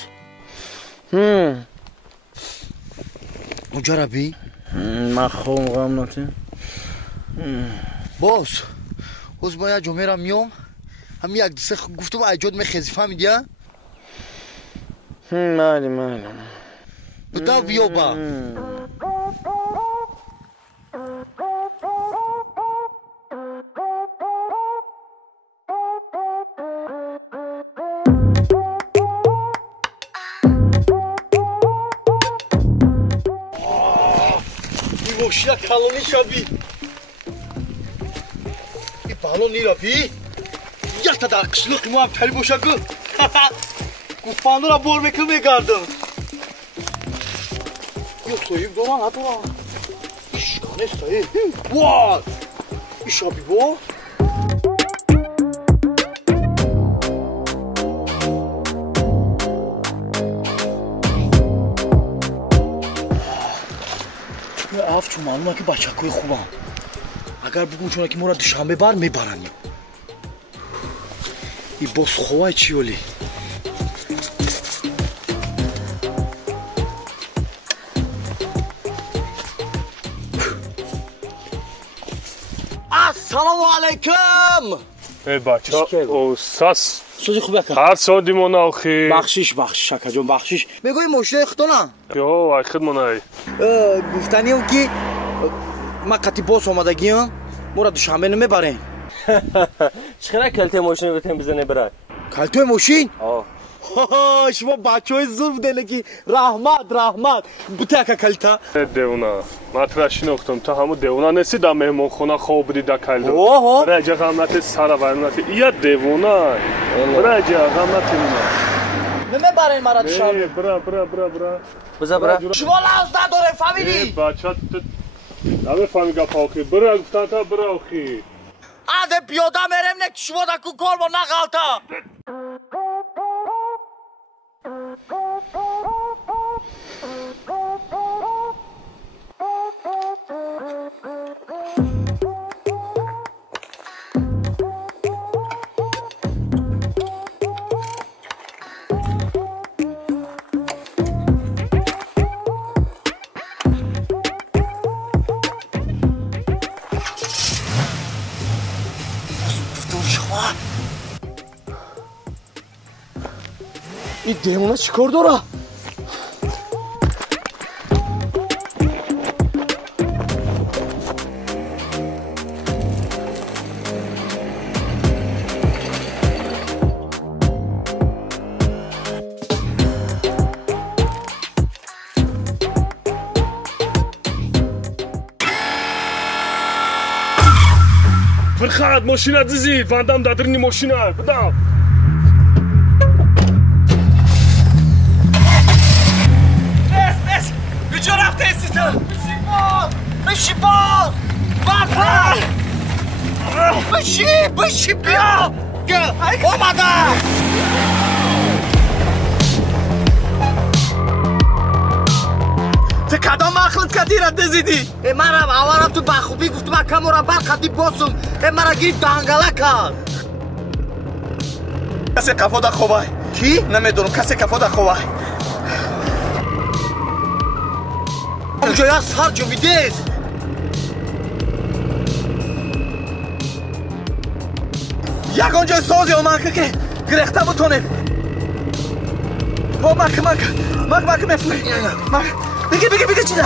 اونجا ربی؟ من خوام غم نتی. باز ما یه جمعه را میام هم یک دسته گفتم ایجاد می خیزی فهمیدی ها؟ مالی بدا بیا با ماشین کلانی شبی این بالون نیرا بی یک تا در قشلق ما هم تری باشه که گفتانو را بور میکن میگردم یا صاحب دارم ندارم اشکانه صاحب وای این شبی با چون معلومه که بچه‌های خوبم اگر بگم چون که ما را دوشنبه بر میبرن این باز خواه چی ولی السلام علیکم ای بچه او ساس سوزی خوبه که هر سادی من آخی بخشیش شکر جان بخشیش میگوی مشتری خودتونه یو ای خدمت گفتنی هم که ما قطعی باز آمدگیم ما را دوشنبه نمیبرین چقدر کلته ماشین بتیم بزنه برای کلته ماشین؟ شما بچه های زور بوده که رحمت بوده که کلته دیونا ما ترشی نختم تا همون دیونا نسی دا مهمون خونه خواب بودی دا کلده برای غمنت سر ورنت یا دیونا برای غمنت نمیبرین مرا دوشنبه برا شما لحظ نداره فهمیدی؟ بچه نمیفهمی گفت آخی برای گفتن تا برای آخی عده پیاده میرم نه شما دا کو کار با نغلطه این دیمونه چی کار داره؟ فرخاد ماشینه دیزی وندم دادرنی ماشینه بدم کجا رفته ایستیتون؟ بشی باز بشی بیا اومده تو کدام مخلط کدی را دزیدی؟ من اول تو بخوبی گفتم اکم را برخدی باسم مرا گیری دهنگله کرد کسی کفا دا خوبه کی؟ نمیدونم کسی کفا دا خوبه اونجا یا سر جو بیدیست یک اونجا سازی اومد که گرخته بتونیم مک میفوری بگی چی ده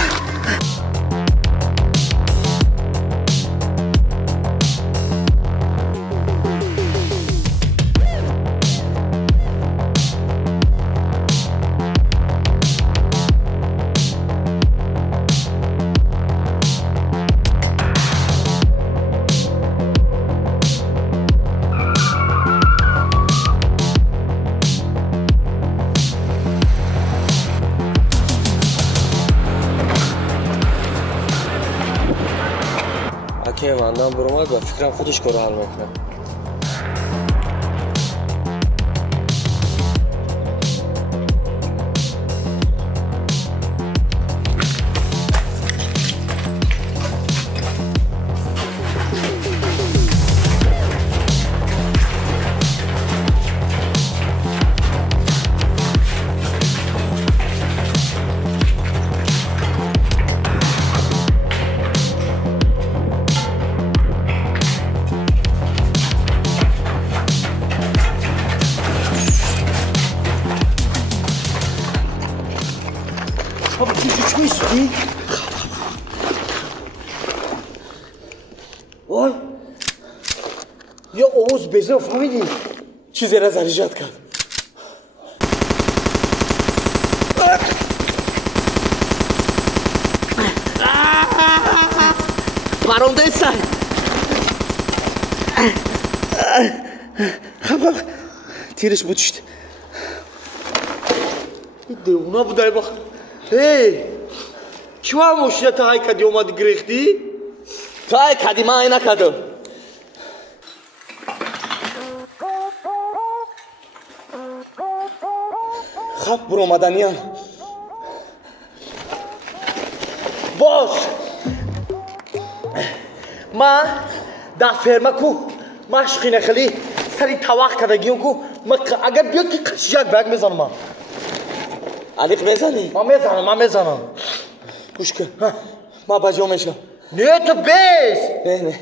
کیواندم برامد و فکرم خودش کارو حل میکنه. وای یه آواز بزن فهمیدی چیزی را زریجت کرد برانده سر خب تیرش بودشت دیونا بودای بخ چی هم ماشینه تا های کدی اومدی گریختی؟ تا های کدی من های نکدم خب برو مدنیم باز من در فرمه کو مشقینه خیلی سری توقع کردگیم کو اگر بیاد که قشیک بگ میزنم من علیق میزنی؟ من میزنم گوش کن من بجا میشم نه تو بیس نه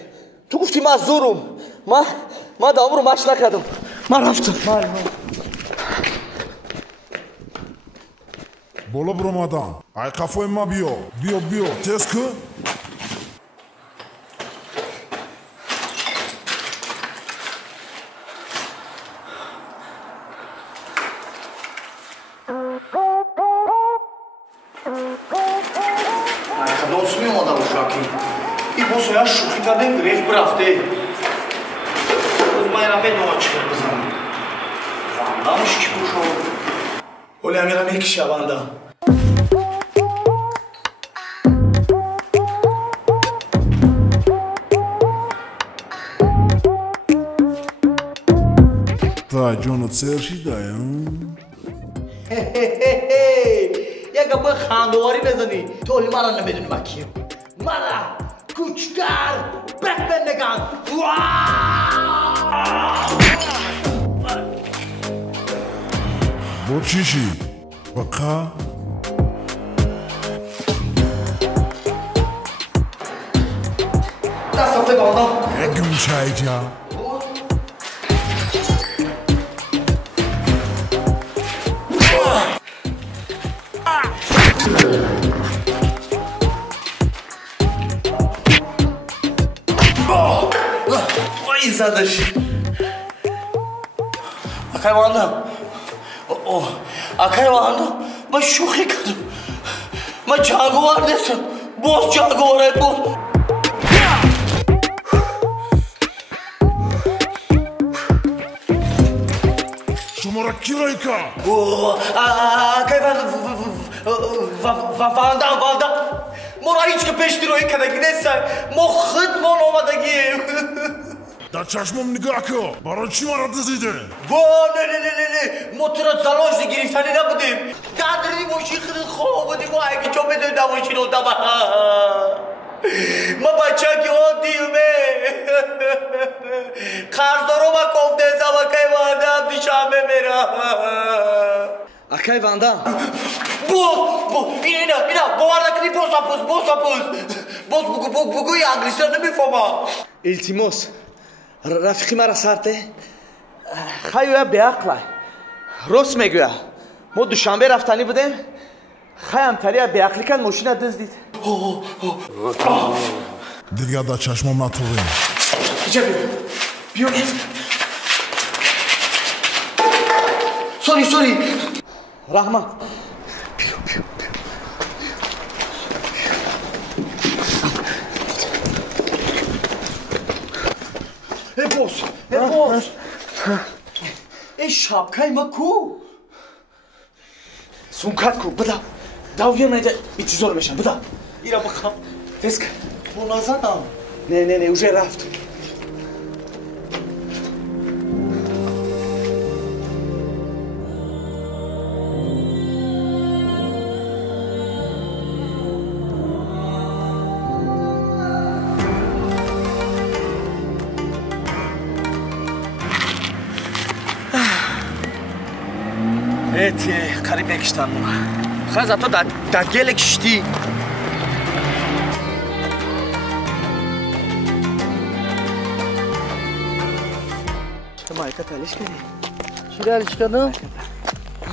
تو گفتی من زورم من دام رو مش نکردم من رفتم بالا برو مادام ای قفای ما بیا تست کن شوخی کردیم گریخ برفته از مایرم بدونم چی کار بزنم واندامش کی بوشو ولی امیرم یک شواندم تا جونت سرشی دایم یک با خاندواری بزنی تو ولی مرا نمیدونی من کیم مرا کوچکر بکن نگان با چیشی؟ بقا؟ دستم تکاندم یک گوشایی جا زدش اکای واندم اکای واندم من شوخی کردم من جاگوار نیستم باز جاگواره باز شما را کی رای کرد؟ اکای واندم ما را هیچ که پیشتی روی کدگی نیستم ما خودمان آمدگیم در چشمم نگاه کن برای چی مرا دزیده؟ نه ما تو را زلاج گرفتنی نبودیم دردی ماشین خیلی خواه بودیم و اگه جا بدون نماشین رو دمه ما بچه که آدیمه قرضدارو ما کفته زم اکای واندم دیشمه میرم اکای واندم اینا باور نکنی باز بگوی انگلیسی را نمیفهمم التیموس رفیقی مرا سرته خیلی به عقله راست میگویه ما دوشنبه رفتنی بودیم خیلی تری به عقلی کن ماشین دزدید دیگه در چشمم نتوقیم اینجا بیا سوری رحمت بیا باز ای شابکای ما کو سونکت کو بدا داویه نجا بیتی زور میشن بدا ایرا بخوام تسک بو نازنم نه اوجه رفت. قریب بکشتن خواهد زد تو در گل کشتی تو مایکت علیش کردی؟ چی را علیش کردم؟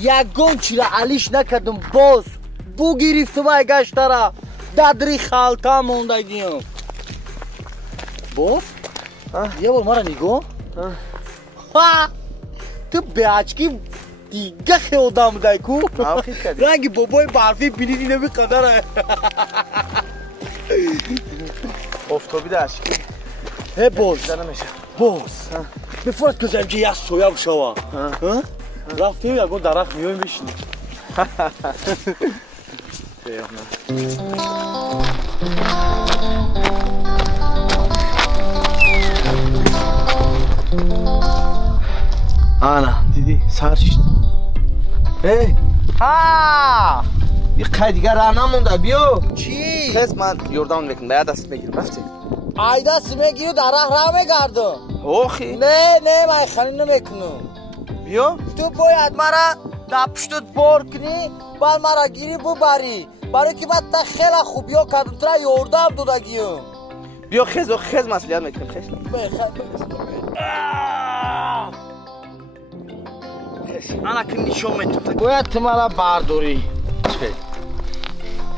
یکون چی را علیش نکردم باز بو گریفتم ای گشتره دادری خالتا موندگیم باز؟ یه بار ما را نگو تو بیچکی دیگه خیلی آمده کو رنگ بابای برفی بینیدی نمی قدره افتابی داشتی هی باز بفرد که زمجه یه سویا بشوا رفتیم یکون درخت میوی میشنیم آنا دیدی سر شد یه قید دیگه راه نمونده بیا چی؟ خیز من یوردان میکنم باید دست بگیرم رفتی ای دست میگیرو در راه میگردم اوخی نه من خیلی نمیکنم بیا تو باید مرا در پشتت بار کنی بعد مرا گیری ببری برای که من تا خیلی خوبیا کردم تو را یوردم دودگیم بیا خیز مسئولیت میکنم خیز انا که نشون میتونم باید تو مرا برداری چه؟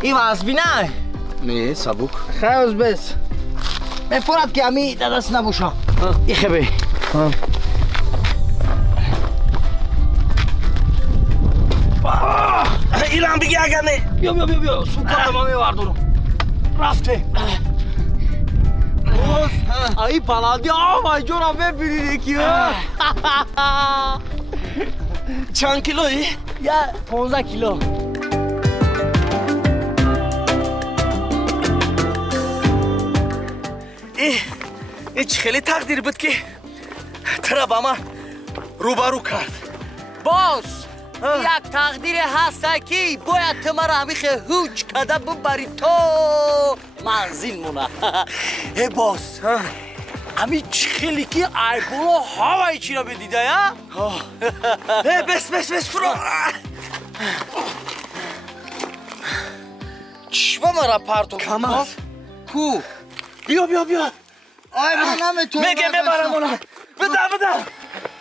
این وزبی نه؟ نه سبوک خیز بس میفورد که همی دست نبوشم ای خبه ایران بگی اگر نه بیا سوکا ما میبردارم رفته ای بلندی آمای جورا ببینید یکی چند کیلویی؟ یا 15 کیلو این خیلی تقدیر بود که ترا با من روبرو کرد باز یک تقدیر هست که باید تو مرا همیخه هوچ کده ببری تو منزل مونه ای باز همی خیلی که ای بولو هوای چی را بدیده یا؟ بس فرو چشمه مرا پرتو کمر کو بیا آی من نمیتونم میگه ببرم اونا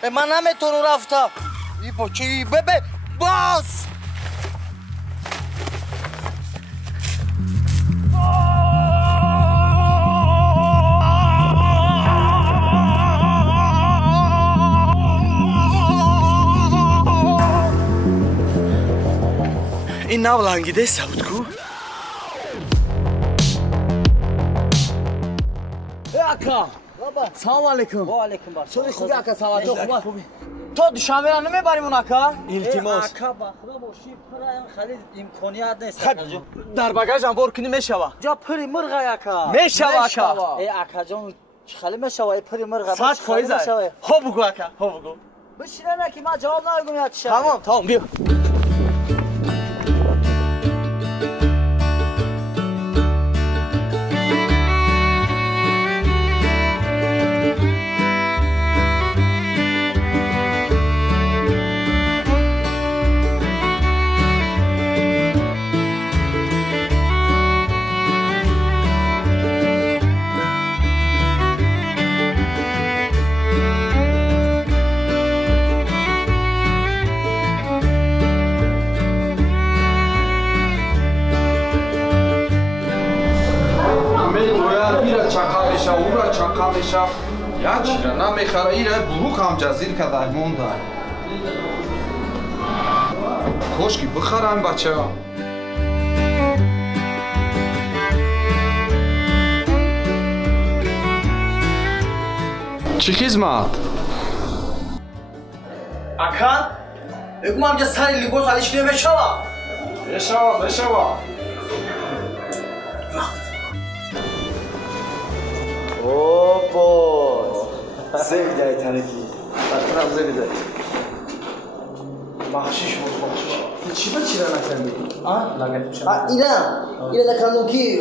بده من نمیتونم رفتم ای با چی ببه باز این نولنگیده سعود کو اکا سلام علیکم و علیکم بر سوی خوبی اکا سلام خوبی تو دوشنبه را نمیبریم اون اکا؟ التماس اکا با خدا باشی پرایم خیلی امکانیت نیست خب در بگاج هم بار کنی میشوه جا پری مرغ اکا میشوه اکا ای اکا جان خیلی میشوه ای پری مرغ 100 فایزه ها بگو اکا ها بگو بشینه نه که من جواب نگم یا چی تمام بیا چاقالشا یا چیرا نمیخره ایره بروک هم جزیر که در مونده خوشکی بخرن بچه ها چی خدمت؟ اکا بگو هم که سری لیباس علیش کنه بشوا تنگی بطرم زیده بخشش بود بخشش چی با چی را نکردی؟ لگت میشه اینا نکردم که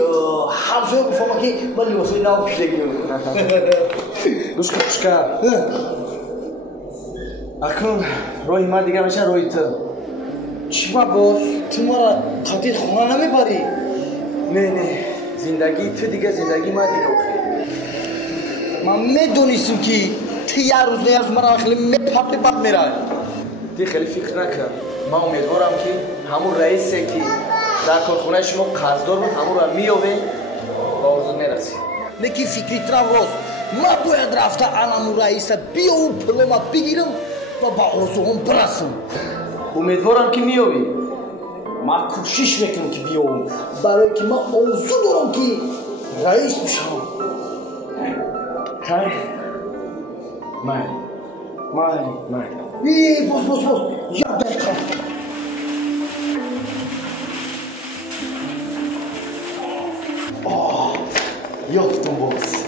همسایه بفهمم که من لیواسه نو پیش دگیم گوش کن اکنون روی ما دیگه میشه روی تو چی با باز؟ تو ما را قطعی خونه نمیبری؟ نه زندگی تو دیگه زندگی ما دیگه من میدونستم که تو یه روز مرا خیلی میپاپی بد میرای دی خیلی فکر نکن من امیدوارم که همون رئیسی که در کارخونه شما قرضدار بود همون را میابه و آرزو میرسی نکی فکری ترم روز ما باید رفته همون رئیس بیا و پلوما بگیرم و با آرزوهم برسم امیدوارم که میابی من کوشش میکنم که بیام برای که من آرزو دارم که رئیس بشم خیلی من باز یا دقیقا یافتم باز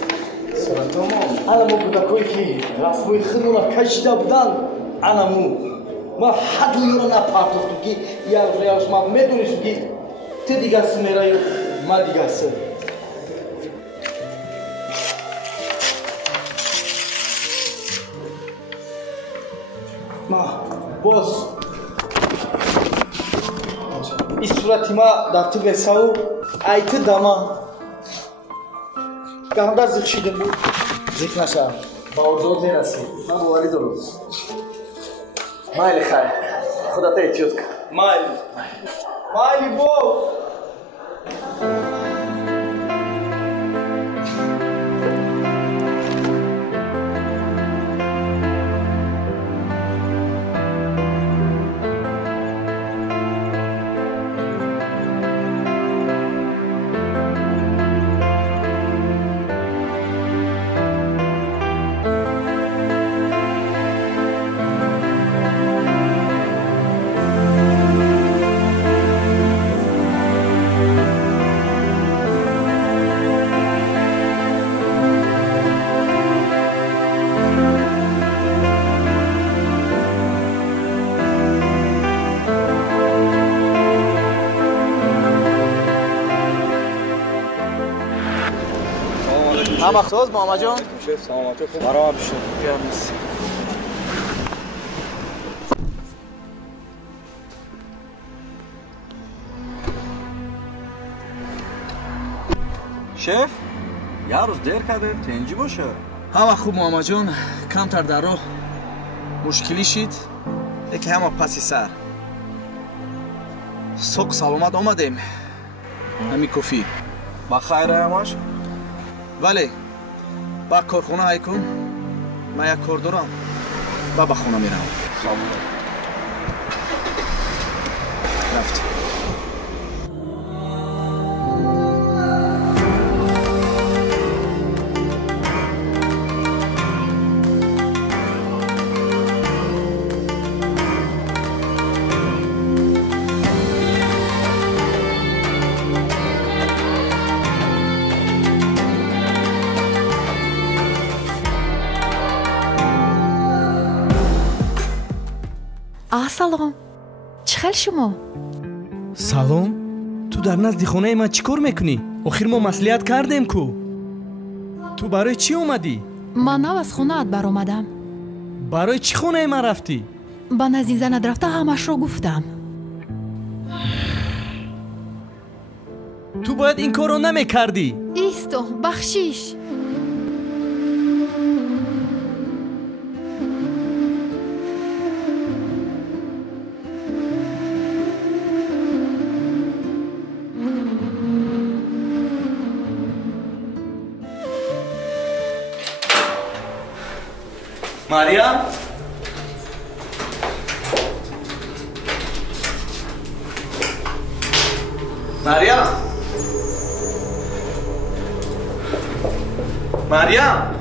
انمو کودکایی که رسمای خودمون را کشیده بودن انمو ما حدوی را نپرداختم که یه ما میدونستم که تو دیگه هستی میرای ما دیگه هستی ما باز این صورتی ما در تو بساو ایت داما گهندر زیخ شیدیم بود زیخ نشم با آرزوات میرسی من بواری درست مایلی خیر خدا تا احتیاط کن مایلی باز هم ساز محمد جان سلامتی خوب برام بشین بیا نیست شف یه روز دیر کرده تنجی باشه همه خوب محمد جان کمتر در راه مشکلی شید یکی همه پسی سر سوق سلامت آمدیم همی کفی با خیره همش ولی با کارخونه های کن من یک کار دارم با به خونه میرم رفت салом чӣ хел шумо салом ту дар назди хонаи ман чӣ кор мекунӣ охир мо маслиҳат кардем ку ту барои чӣ омадӣ ман нав аз хонаат баромадам барои чӣ хонаи ман рафтӣ ба назди занат рафта ҳамашро гуфтам ту бояд ин корро намекардӣ исто бахшиш مریم مریم مریم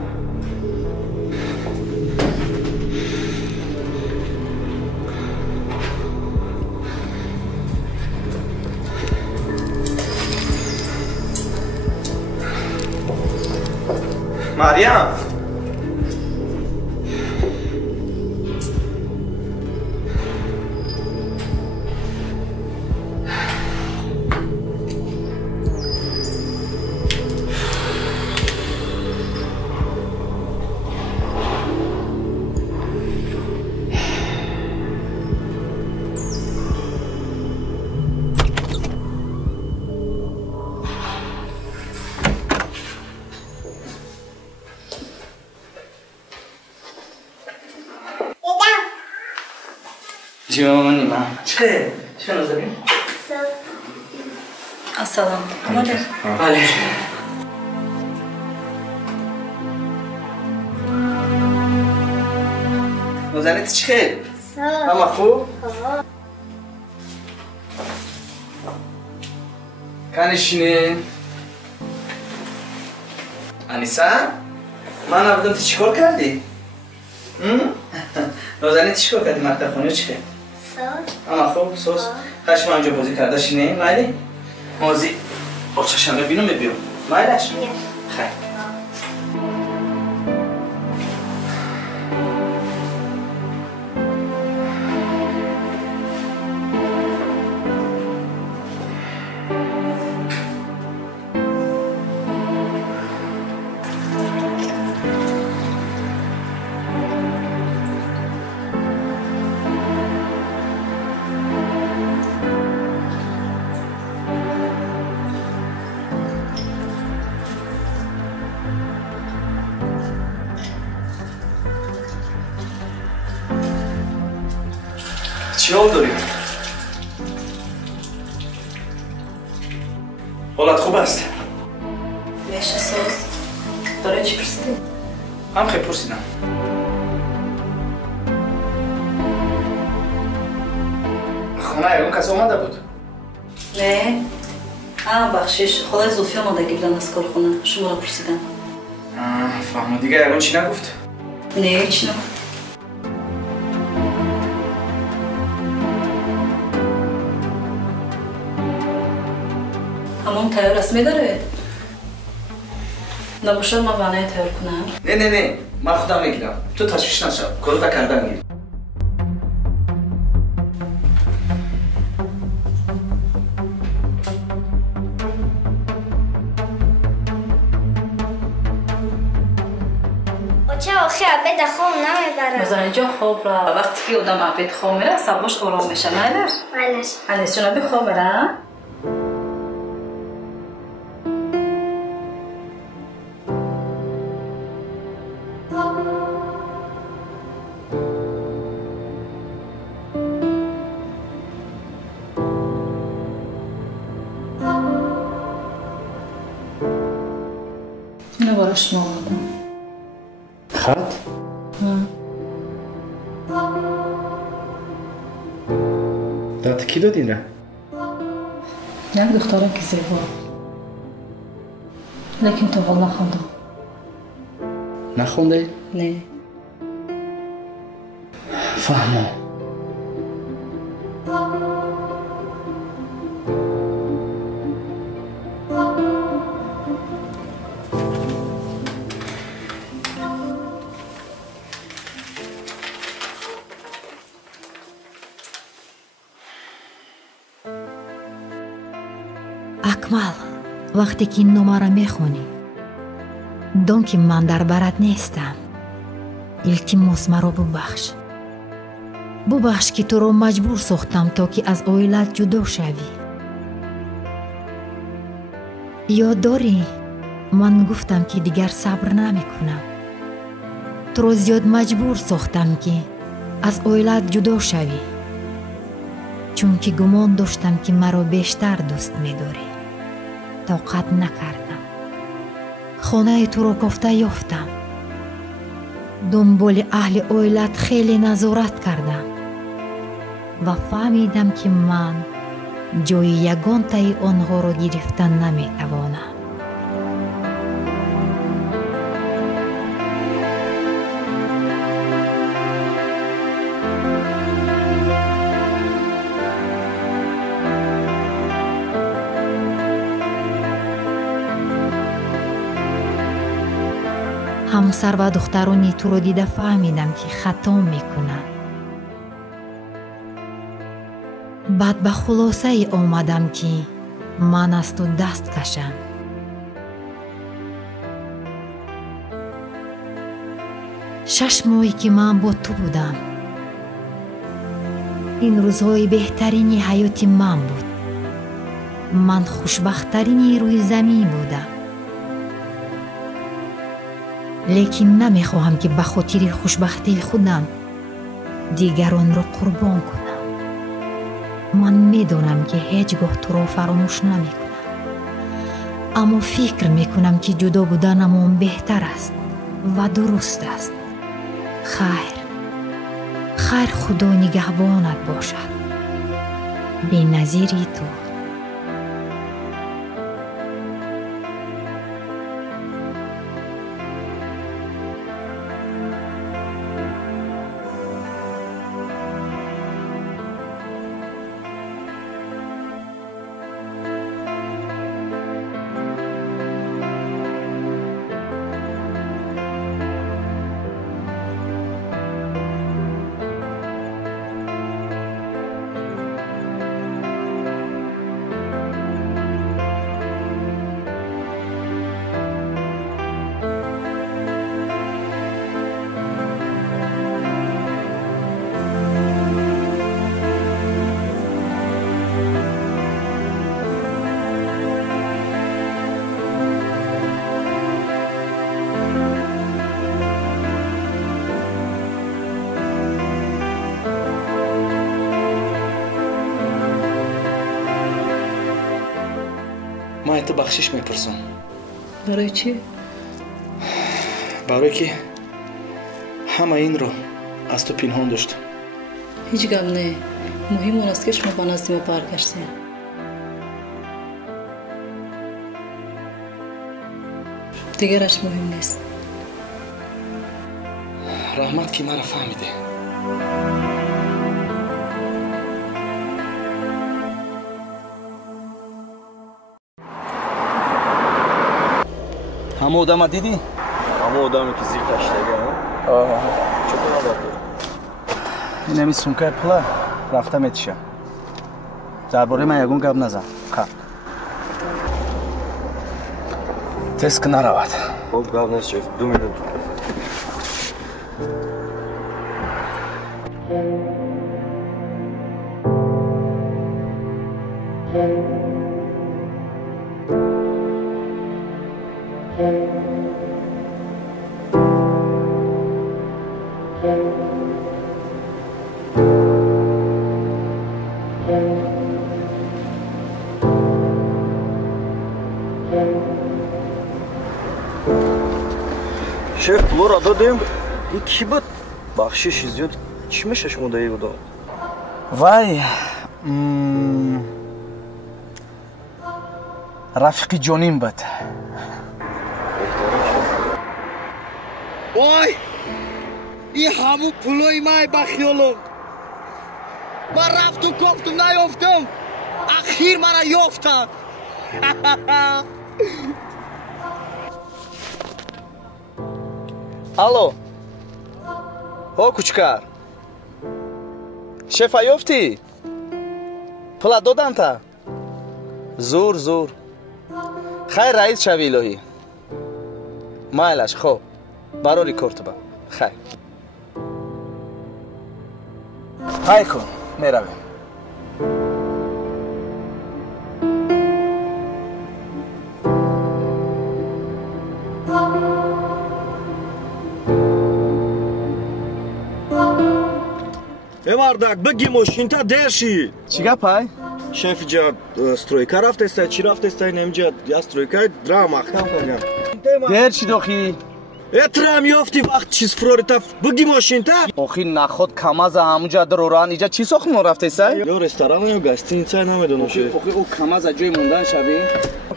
مریم جونی من چه شنو زدیم السلام مادر بله نازنیت چی خیلی؟ همه خوب؟ کنشینه انیسا من نبودم تی چیکار کردی؟ نازنیت چیکار کردی مکتب خونه چی خیلی؟ همه خوب سوس خشم اینجا بازی کرده شینه مایلی؟ موزی بخشه شنبه بینو میبیو مایلش؟ خیلی چی حال داری؟ حالت خوب است؟ میشه سوز داره چی پرسیدی؟ هم خیلی پرسیدم خونه اون کسی اومده بود؟ نه بخشش خدای زوفی آمده گیردن از کارخونه شما را پرسیدم فهمو دیگه اون چی نگفت؟ نه چی نگفت همون تیار رسمی داره؟ نباشد من بانه تیار کنم؟ نه من خودم میگیرم تو تشویش نشو کارو تا کردن گیر چه آخی عبید خواب نمیبرم بزن اینجا خواب را وقتی که آدم عبید خواب میره سباش آرام میشه نیلش؟ نیلش انیس چون عبید خواب میره؟ اینو برای شما آمدم خط؟ داد کی داد این را؟ یک دختره که زیبا لیکن تو حال نخوندم نخونده؟ نه فهمم акмал вақте ки ин номаро мехонӣ дон ки ман дар барат нестам илтимос маро бубахш ки туро маҷбур сохтам то ки аз оилат ҷудо шавӣ ёд дорӣ ман гуфтам ки дигар сабр намекунам туро зиёд маҷбур сохтам ки аз оилат ҷудо шавӣ чунки гумон доштам ки маро бештар дӯст медорӣ тоқат накардам хонаи туро кофта ёфтам дунболи аҳли оилат хеле назорат кардам ва фаҳмидам ки ман ҷои ягонтаи онҳоро гирифта наметавонам ҳамсар ва духтарони туро дида фаҳмидам ки хато мекунам баъд ба хулосае омадам ки ман аз ту даст кашам шаш моҳе ки ман бо ту будам ин рӯзҳои беҳтарини ҳаёти ман буд ман хушбахттарини рӯи замин будам лекин намехоҳам ки ба хотири хушбахтии худам дигаронро қурбон кунам من میدونم که هیچ گاه تو رو فراموش نمیکنم، اما فکر میکنم که جدا بودنمون بهتر است و درست است. خیر خدا نگهبانت باشد. بی نظیری تو. من تو بخشش میپرسم. برای چی؟ برای که همه این رو از تو پنهان داشتم. هیچ گم نه. مهم اون است که شما با نزد ما برگشتین. دیگرش مهم نیست. رحمت که مرا فهمیده. همه آدم دیدی؟ همه آدمی که زیر تشتگه چطور آباد داری؟ این همی سونکه پلا رفته میتیشه. درباره من یگون گب نزن. تسک نرود. خب گب نیست شیف 2 مینوت. شیف پولو را دادیم. این کی بود؟ بخشش زیاد چی میشه شما دایی بودا؟ وای رفیقی جانیم بود. وای این همون پولای من بخیالم. من رفتم گفتم نیافتم، اخیر من یافتم. الو ها کوچکر شفا یافتی؟ پولا دادم تا؟ زور خیر رئیس شوی الهی. مایلش خب برای ریکورد با خیر های کن میرویم. مردک بگی ماشینتا درشی. چی گپای؟ شیف جا سтройка рафтеста, чи рафтеста немҷа я стройка драм ахтам кардам. درشی دخی؟ اтрام یافتی وقت چیز فروریتا بگی ماشینتا؟ آخی نخود کماز همونجا دروران اینجا چی ساختن رفتیسا؟ یا رستوران یا گاستینیца نمیدونم شیف. آخی او کماز جای موندن شوی؟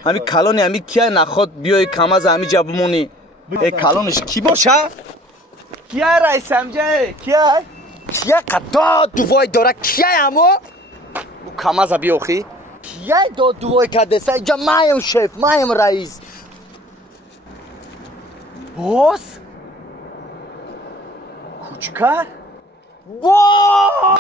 همین کلون همی کیا نخود بیای کماز همینجا بمونی؟ ای کلونش کی باشه؟ کیا رئیس همجا؟ کیا قطع دوای داره کیا همو؟ او کماز بیا آخی؟ کیا دوای کرده سا اینجا مایم شیف مایم رئیس. باز؟ کوچکر؟ باز!